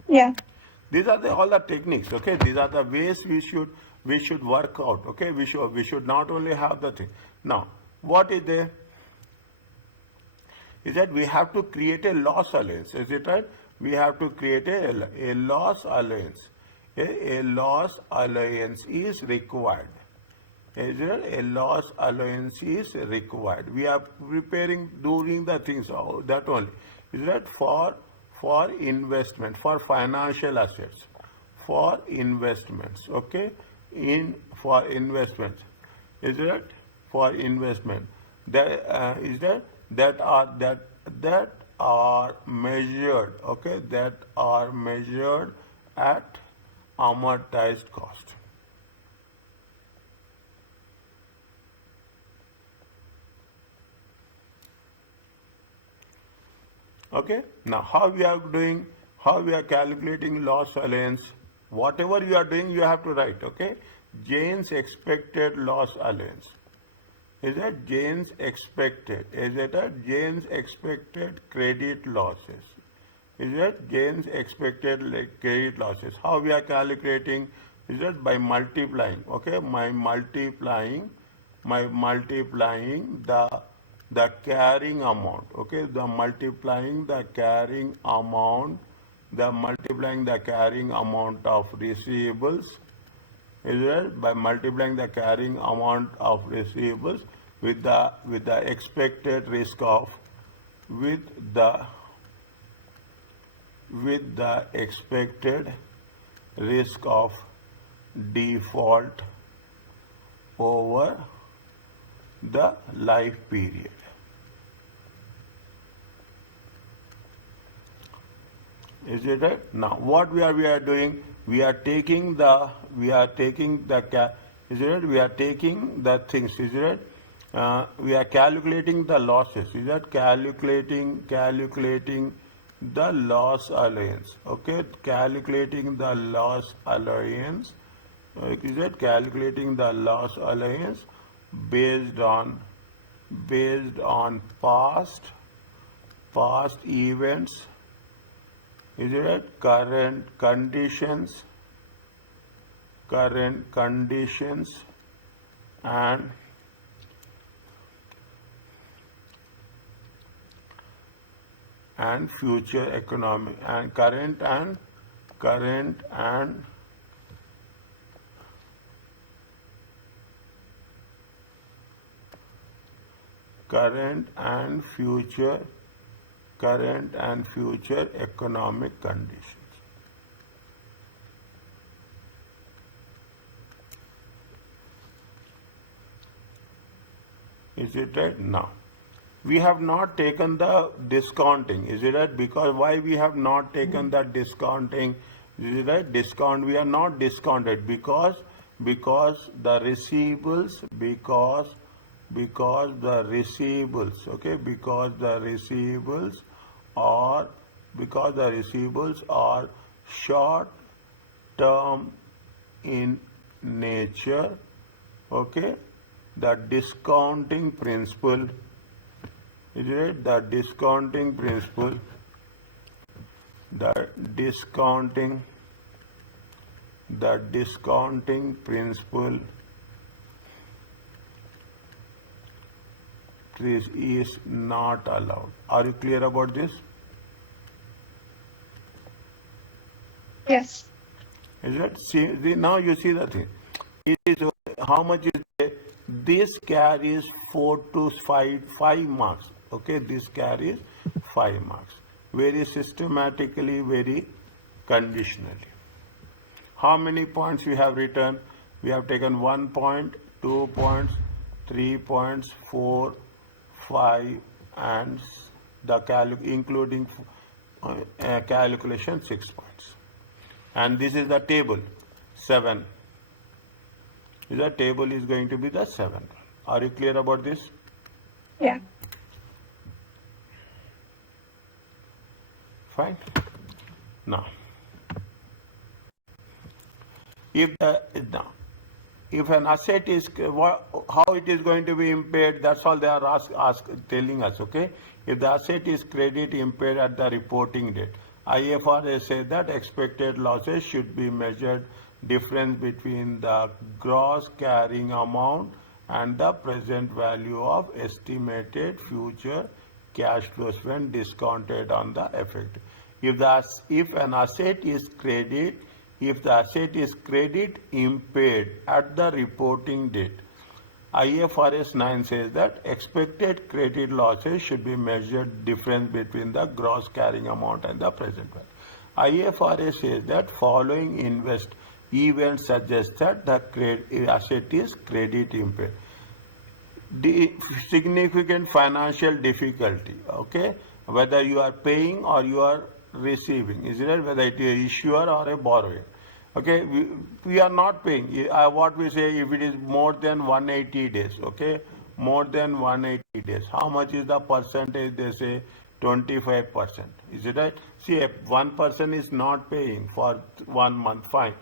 Yeah. These are all the techniques. Okay, these are the ways we should work out. Okay, we should not only have the thing. Now, what is there? is that we have to create a loss allowance. Is it right? We have to create a loss allowance. A loss allowance is required. Is there a loss allowance is required? We are preparing, doing the things that only. Is that for investment, for financial assets, for investments? Okay, for investments. Is that for investment? That is that are measured. Okay, that are measured at amortized cost. Okay, now how we are doing, how we are calculating loss allowance, whatever you are doing, you have to write, okay? Jane's expected loss allowance. Is that Jane's expected? Is it a Jane's expected credit losses? Is that Jane's expected credit losses? How we are calculating? Is that by multiplying, okay? Multiplying the carrying amount, okay? Multiplying the carrying amount of receivables, is it? By multiplying the carrying amount of receivables with the expected risk of, with the expected risk of default over the life period. Is it right? Now what we are doing? We are taking the is it right? We are taking the things. Is it right? We are calculating the losses. Is that calculating the loss allowance? Okay, calculating the loss allowance. Is that calculating the loss allowance based on past events? Is it right? Current conditions and future economic and current and future economic conditions. Is it right? Now, we have not taken the discounting. Is it right? Because why we have not taken the discounting? Is it right? Discount. We are not discounted because the receivables, okay, because the receivables are short term in nature. Okay, the discounting principle, is it? The discounting principle is not allowed. Are you clear about this? Yes. Is it? See, now you see the thing. It is how much is it? This carries 4 to 5 marks. Okay, this carries 5 marks. Very systematically, very conditionally. How many points we have written? We have taken 1 point, 2 points, 3 points, 4, 5, and including calculation 6 points. And this is the table 7. The table is going to be the 7. Are you clear about this? Yeah. Fine. Now, if an asset is how it is going to be impaired, that's all they are telling us. Okay, if the asset is credit impaired at the reporting date, IFRS says that expected losses should be measured difference between the gross carrying amount and the present value of estimated future cash flows when discounted on the effect. If an asset is credit, if the asset is credit impaired at the reporting date, IFRS 9 says that expected credit losses should be measured difference between the gross carrying amount and the present value. IFRS says that following events suggest that the asset is credit impaired. The significant financial difficulty, okay, whether you are paying or you are receiving, is it, whether it is issuer or a borrower. Okay, we are not paying. What we say, if it is more than 180 days, okay, more than 180 days, how much is the percentage? They say 25%. Is it right? See, if one person is not paying for 1 month, fine.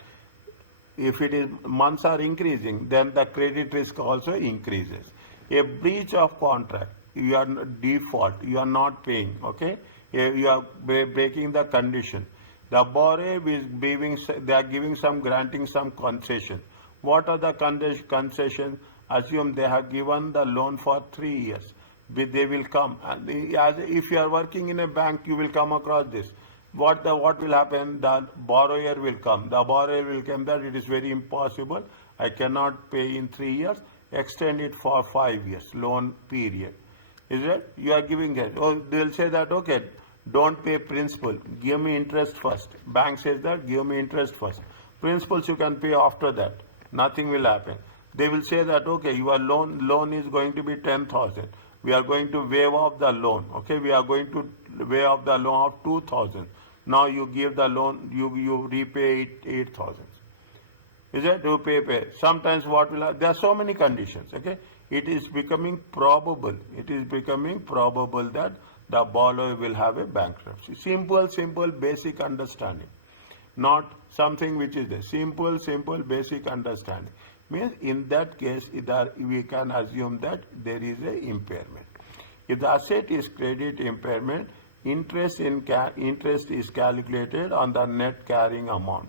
If it is months are increasing, then the credit risk also increases. A breach of contract, you are default, you are not paying, okay? You are breaking the condition. The borrower is they are granting some concession. What are the concessions? Assume they have given the loan for 3 years. They will come, and if you are working in a bank, you will come across this. What will happen? The borrower will come. The borrower will come that it is very impossible. I cannot pay in 3 years. Extend it for 5 years, loan period. Is it? You are giving it. Oh, they'll say that, okay, don't pay principal, give me interest first. Bank says that, give me interest first. Principals you can pay after that. Nothing will happen. They will say that, okay, your loan is going to be 10,000. We are going to waive off the loan. Okay, we are going to waive off the loan of 2,000. Now you give the loan, you repay 8,000. Is it? You pay. Sometimes what will happen? There are so many conditions. Okay, it is becoming probable. It is becoming probable that the borrower will have a bankruptcy. Simple, basic understanding. Not something which is there. Simple, basic understanding. Means in that case, we can assume that there is a impairment. If the asset is credit impairment, interest is calculated on the net carrying amount.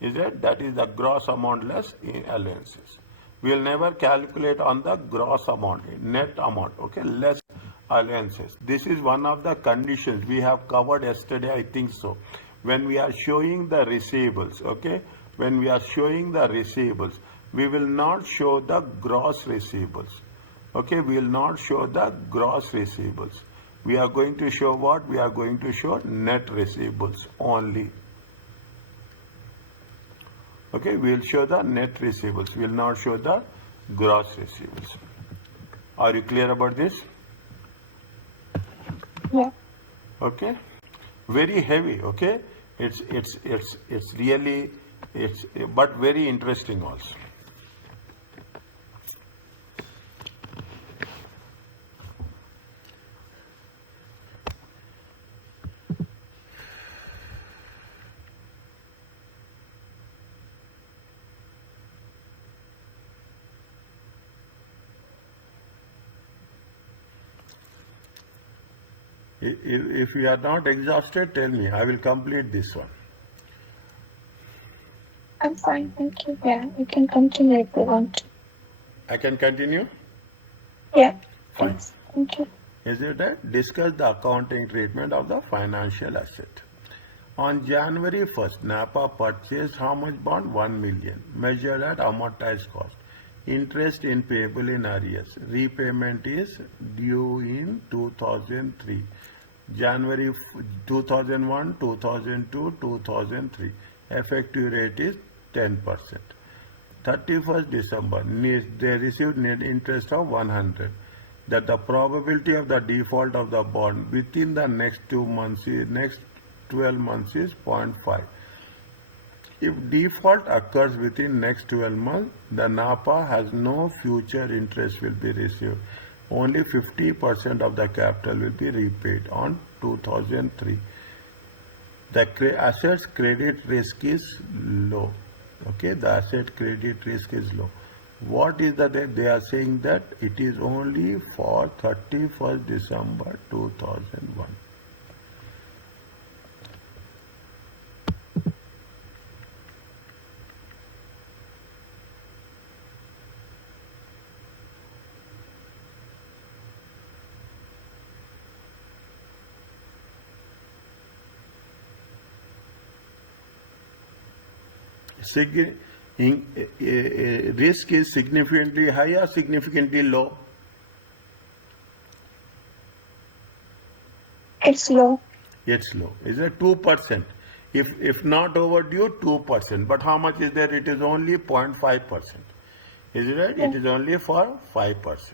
Is it? That is the gross amount less allowances. We will never calculate on the gross amount, net amount, okay, less allowances. This is one of the conditions we have covered yesterday, I think so. When we are showing the receivables, okay, when we are showing the receivables, we will not show the gross receivables. Okay, we will not show the gross receivables. We are going to show what? We are going to show net receivables only. Okay, we will show the net receivables. We will not show the gross receivables. Are you clear about this? Yeah. Okay. Very heavy. Okay. It's really but very interesting also. If you are not exhausted, tell me. I will complete this one. I'm fine, thank you. Yeah, you can continue if you want. I can continue? Yeah. Fine. Yes, thank you. Is it that? Discuss the accounting treatment of the financial asset. On January 1st, NAPA purchased how much bond? 1 million, measured at amortized cost. Interest in payable in arrears. Repayment is due in 2003. January 2001, 2002, 2003. Effective rate is 10%. 31st December, they received net interest of 100. That the probability of the default of the bond within the next 12 months is 0.5. If default occurs within next 12 months, the NAPA has no future interest will be received. Only 50% of the capital will be repaid on 2003. The asset's credit risk is low. Okay, the asset credit risk is low. What is that? They are saying that it is only for 31st December 2001. Risk is significantly high or significantly low? It's low. It's low. Is it 2%? If not overdue, 2%. But how much is there? It is only 0.5%. Is it right? Yeah. It is only for 5%.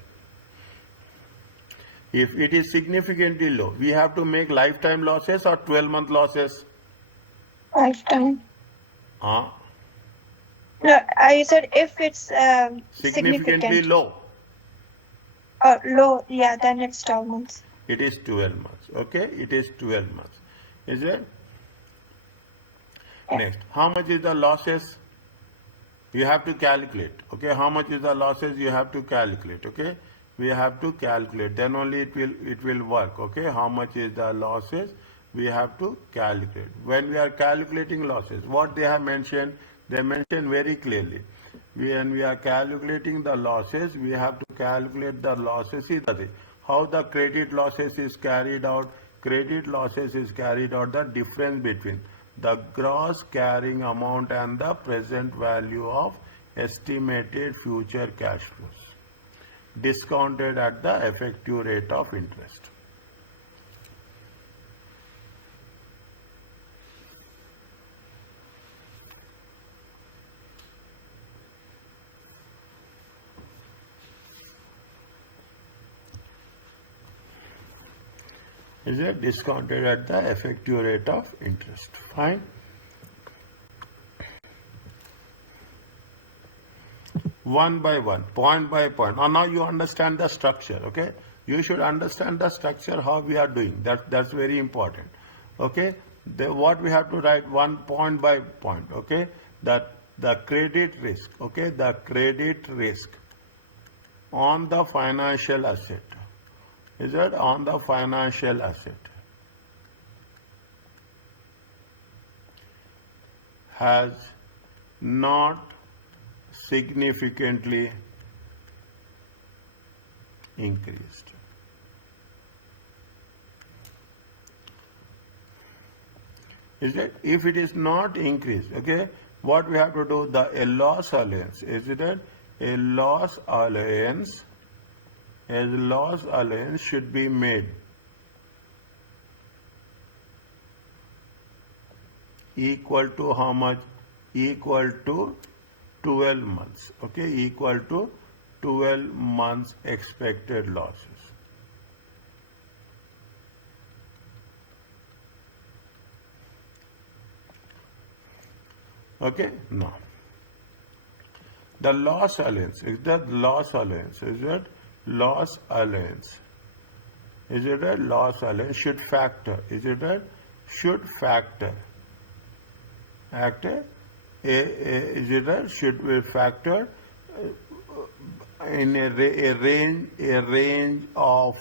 If it is significantly low, we have to make lifetime losses or 12-month losses? Lifetime. Uh, No, I said if it's significantly significant low. low, yeah, then it's 12 months. It is 12 months. Okay, it is 12 months. Is it? Yeah. Next, how much is the losses? You have to calculate. Okay, how much is the losses? You have to calculate. Okay, we have to calculate. Then only it will work. Okay, how much is the losses? We have to calculate. When we are calculating losses, what they have mentioned, they mention very clearly. When we are calculating the losses, we have to calculate the losses. See the thing. How the credit losses is carried out. Credit losses is carried out the difference between the gross carrying amount and the present value of estimated future cash flows, discounted at the effective rate of interest. Is it discounted at the effective rate of interest? Fine. One by one, point by point. Now you understand the structure, okay? You should understand the structure, how we are doing. That's very important, okay? What we have to write one point by point, okay? That the credit risk, okay? The credit risk on the financial asset. Is it on the financial asset? Has not significantly increased. Is it? If it is not increased, okay, what we have to do? A loss allowance. Is it a loss allowance? A loss allowance should be made equal to how much? Equal to 12 months, okay, equal to 12 months expected losses. Okay, now the loss allowance, is that loss allowance? Is it loss allowance? Is it a loss allowance? Should factor. Is it a should factor? Actor? Is it a should be factor in a range of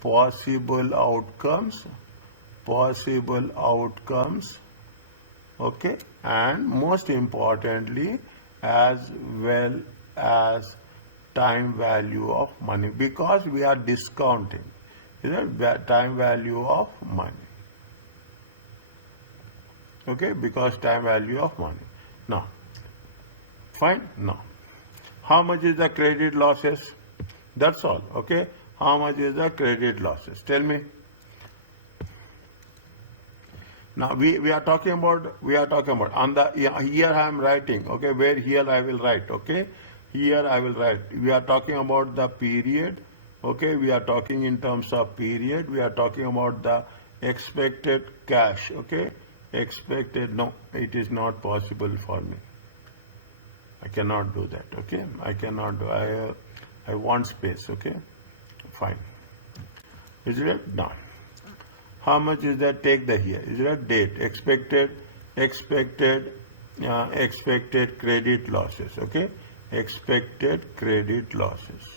possible outcomes, okay, and most importantly, as well as time value of money, because we are discounting, is it time value of money, okay, because time value of money. Now, fine. Now, how much is the credit losses? That's all, okay. How much is the credit losses? Tell me. Now we are talking about on the here I am writing, okay, where here I will write, okay, here I will write. We are talking about the period, okay, we are talking in terms of period, we are talking about the expected cash, okay, expected. No, it is not possible for me. I cannot do that, okay, I cannot do. I want space, okay, fine. Is it done? How much is that? Take the here. Is that date? Expected credit losses. Okay, expected credit losses.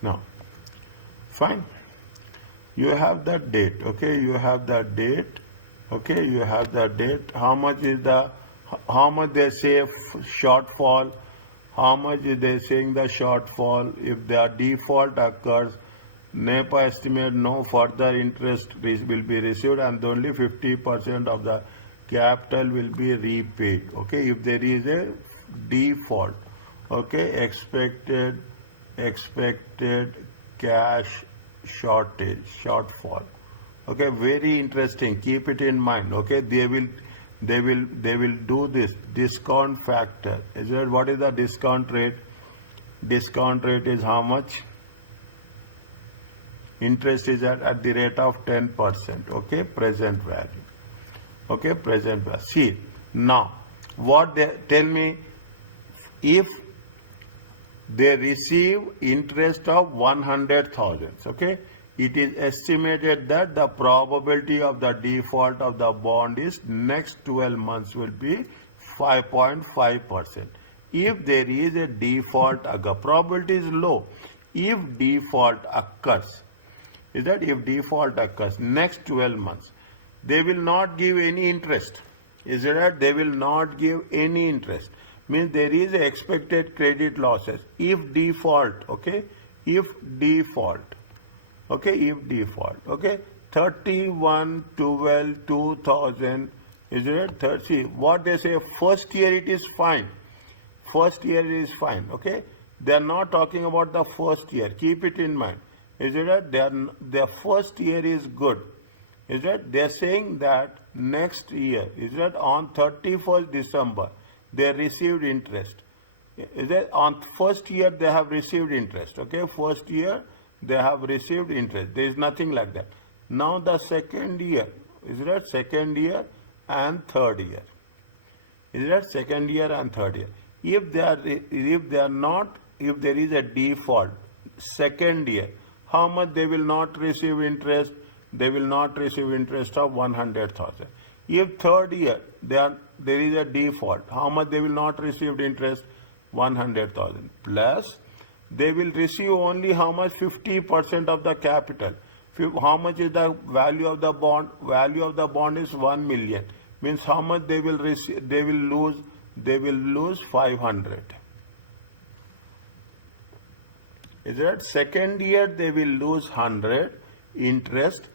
Now, fine. You have that date. Okay, you have that date. Okay, you have the date. How much they say shortfall? How much is they saying the shortfall? If the default occurs, NEPA estimate no further interest will be received and only 50% of the capital will be repaid. Okay, if there is a default, okay, expected cash shortfall. Okay, very interesting. Keep it in mind. Okay, they will do this discount factor. Is that what is the discount rate? Discount rate is how much? Interest is at the rate of 10%. Okay, present value. Okay, present value. See now, what they tell me, if they receive interest of 100,000. Okay, it is estimated that the probability of the default of the bond is next 12 months will be 5.5%. If there is a default, probability is low. If default occurs, is that if default occurs next 12 months, they will not give any interest. Is it that they will not give any interest? Means there is a expected credit losses. If default, okay, if default, okay, if default, okay, 31/12/2000, is it 30? What they say, first year it is fine. First year is fine, okay. They are not talking about the first year. Keep it in mind. Is it that their first year is good? Is that they are saying that next year, is that on 31st December they received interest. Is that on first year they have received interest? Okay, first year they have received interest. There is nothing like that. Now the second year, is that second year and third year? Is that second year and third year? If there is a default, second year, how much they will not receive interest? They will not receive interest of 100,000. If third year there is a default, how much they will not receive interest? 100,000 plus they will receive only how much? 50% of the capital. How much is the value of the bond? Value of the bond is 1 million. Means how much they will receive? They will lose 500. Is that second year they will lose 100 interest.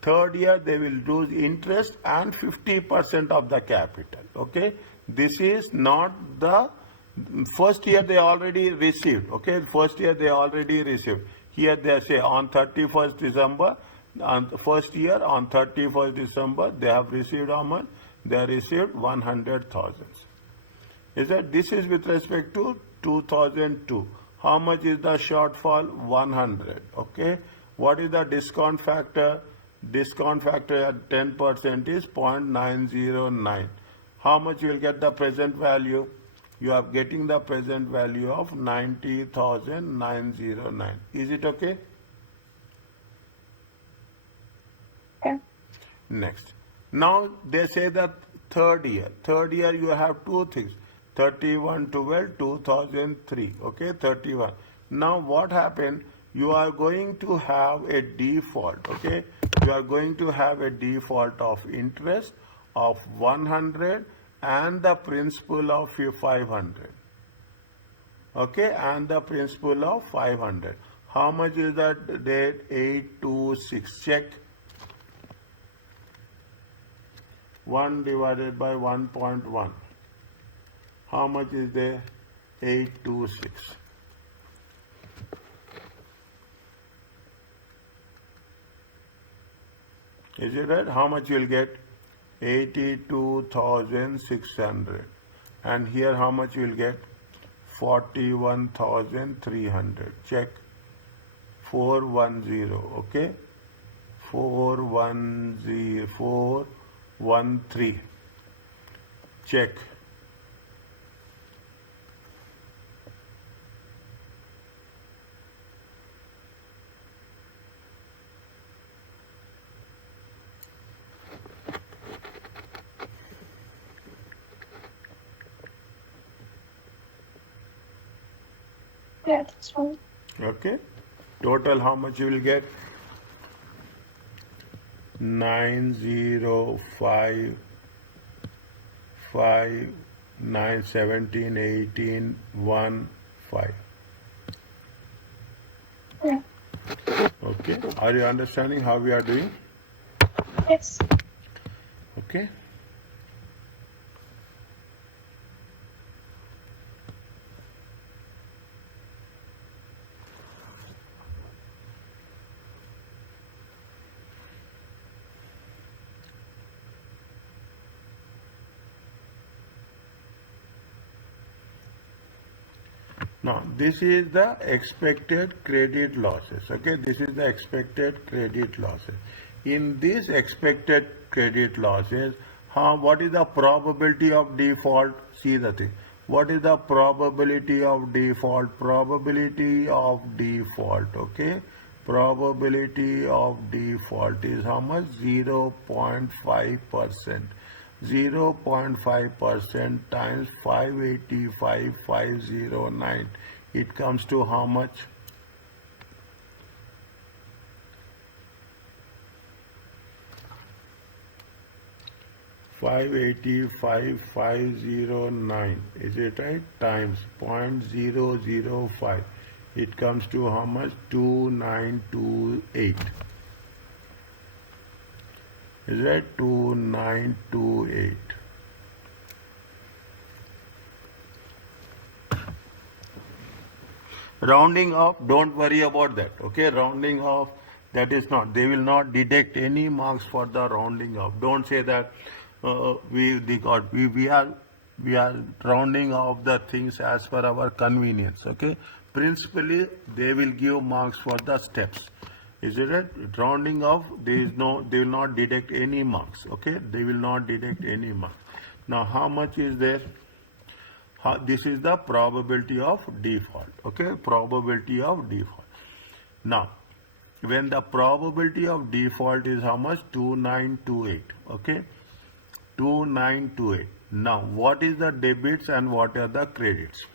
Third year they will lose interest and 50% of the capital. Okay, this is not the first year they already received. Okay, first year they already received. Here they say on 31st December, on the first year on 31st December they have received how much? They have received 100,000. Is that this is with respect to 2002. How much is the shortfall? 100. Okay. What is the discount factor? Discount factor at 10% is 0.909. How much you will get the present value? You are getting the present value of 90,909. Is it okay? Yeah. Next. Now they say that third year. Third year you have two things. 31/12/2003. Okay, 31. Now what happened? You are going to have a default. Okay, you are going to have a default of interest of 100 and the principal of 500. Okay, and the principal of 500. How much is that date? 826. Check. 1 divided by 1.1. How much is there? 826. Is it right? How much you will get? 82,600. And here how much you will get? 41,300. Check. 410. Okay. 413. Check. Yeah, that's fine. Okay. Total how much you will get? 9055 9, 17, 18, 1, 5. Yeah. Okay. Are you understanding how we are doing? Yes. Okay. Now, this is the expected credit losses. Okay, this is the expected credit losses. In this expected credit losses, what is the probability of default? See the thing. What is the probability of default? Probability of default. Okay, probability of default is how much? 0.5%. 0.5% times 585,509. It comes to how much? $585,509. Is it right? Times 0.005. It comes to how much? 2928. Is that 2928? Rounding off, don't worry about that. Okay, rounding off, that is not. They will not deduct any marks for the rounding off. Don't say that we are rounding off the things as per our convenience. Okay, principally they will give marks for the steps. Is it right? Rounding off, they will not deduct any marks. Okay, they will not deduct any marks. Now, how much is there? This is the probability of default. Okay, probability of default. Now, when the probability of default is how much? 2928. Okay, 2928. Now, what is the debits and what are the credits?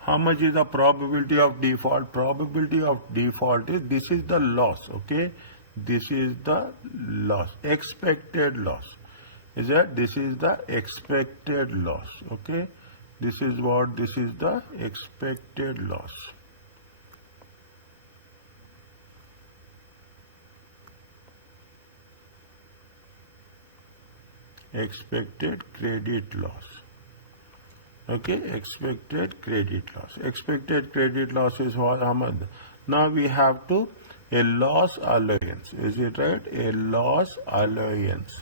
How much is the probability of default? Probability of default is, this is the loss. Okay, this is the loss, expected loss. Is that this is the expected loss? Okay, this is what, this is the expected loss. Expected credit loss. Okay, expected credit loss. Expected credit loss is what, how much? Now we have to, a loss allowance. Is it right? A loss allowance.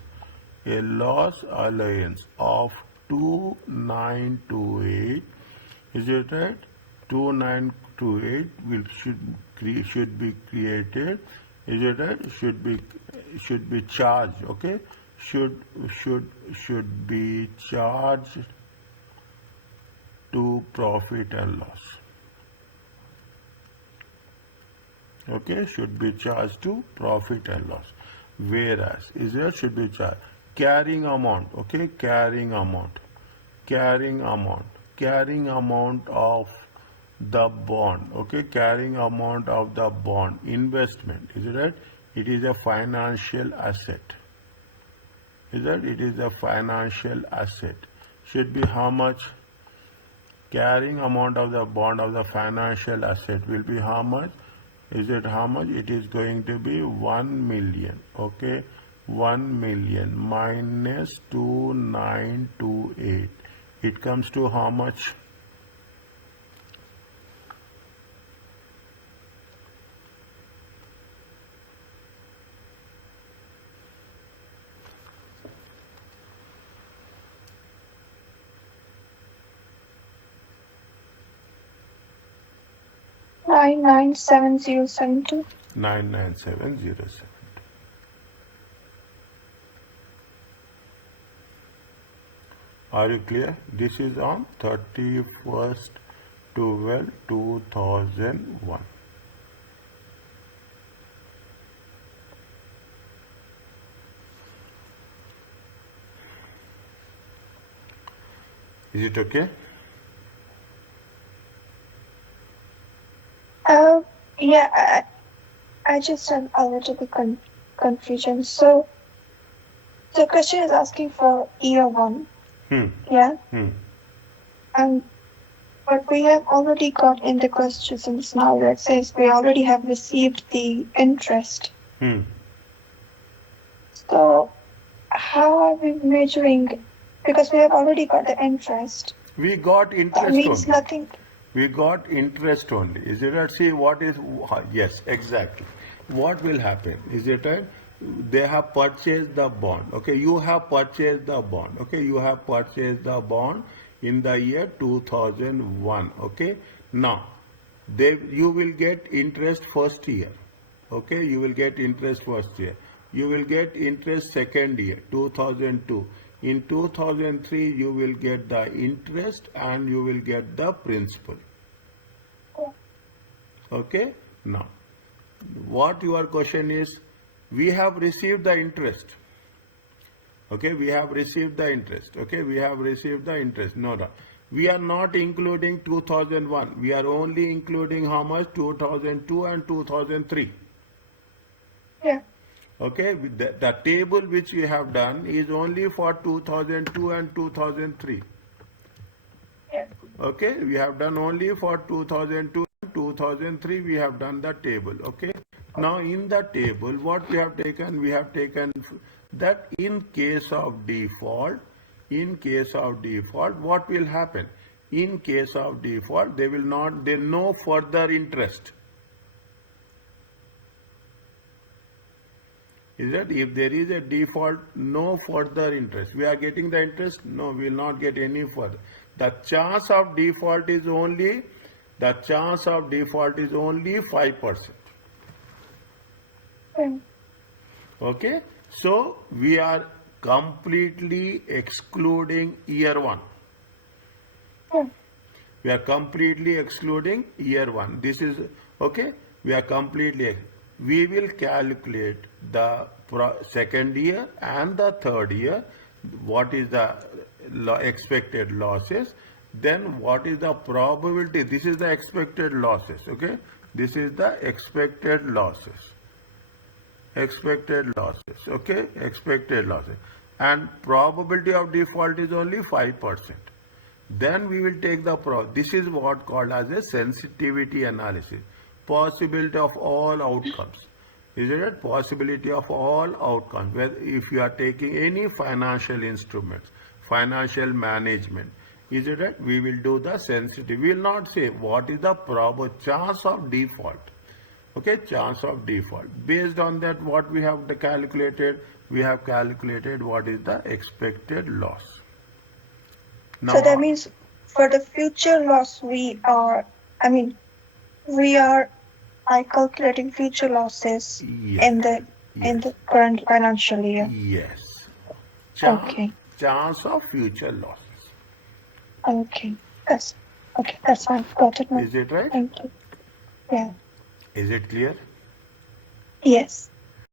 A loss allowance of 2928. Is it right? 2928 should be created. Is it right? Should be charged. Okay, should be charged to profit and loss. Okay, should be charged to profit and loss. Whereas, is there should be charged carrying amount. Okay, carrying amount of the bond. Okay, carrying amount of the bond investment. Is it right? It is a financial asset. Is that it is a financial asset? Should be how much? Carrying amount of the bond of the financial asset will be how much? Is it how much? It is going to be 1 million. Okay, 1 million minus 2928. It comes to how much? Nine 997,072. 99707. Are you clear? This is on 31st 12/2001. Is it okay? Yeah, I just have a little bit confusion. So the question is asking for year one, Hmm. yeah, Hmm. and but we have already got in the questions now that says we already have received the interest. Hmm. So how are we measuring? Because we have already got the interest. We got That interest means only. nothing. We got interest only. Is it right? See what is, yes, exactly. What will happen? Is it right? They have purchased the bond. Okay, you have purchased the bond. Okay, you have purchased the bond in the year 2001. Okay, now you will get interest first year. Okay, you will get interest first year. You will get interest second year, 2002. In 2003, you will get the interest and you will get the principal. Okay, now what your question is, we have received the interest. Okay, we have received the interest. Okay, we have received the interest. No, no. We are not including 2001. We are only including how much? 2002 and 2003. Yeah. Okay, the table which we have done is only for 2002 and 2003. Yeah. Okay, we have done only for 2002 and 2003 we have done the table. Okay, now in the table what we have taken, that in case of default, what will happen? In case of default, there no further interest. Is that if there is a default, no further interest. We are getting the interest? No, we will not get any further. The chance of default is only 5%. Okay, so we are completely excluding year one. We are completely excluding year one. This is okay. We will calculate the second year and the third year. What is the expected losses? Then what is the probability? This is the expected losses. Okay, this is the expected losses. Okay, expected losses, and probability of default is only 5%. Then we will take this is what called as a sensitivity analysis. Possibility of all outcomes. Is it possibility of all outcomes? Whether if you are taking any financial instruments, financial management, is it right? We will do the sensitivity. We will not say what is the probable chance of default. Okay, chance of default. Based on that, what we have calculated, what is the expected loss. Now, so that means for the future loss, we are calculating future losses in the current financial year. Yes. Okay. Chance of future losses. Okay. That's fine. Got it now. Is it right? Thank you. Yeah. Is it clear? Yes.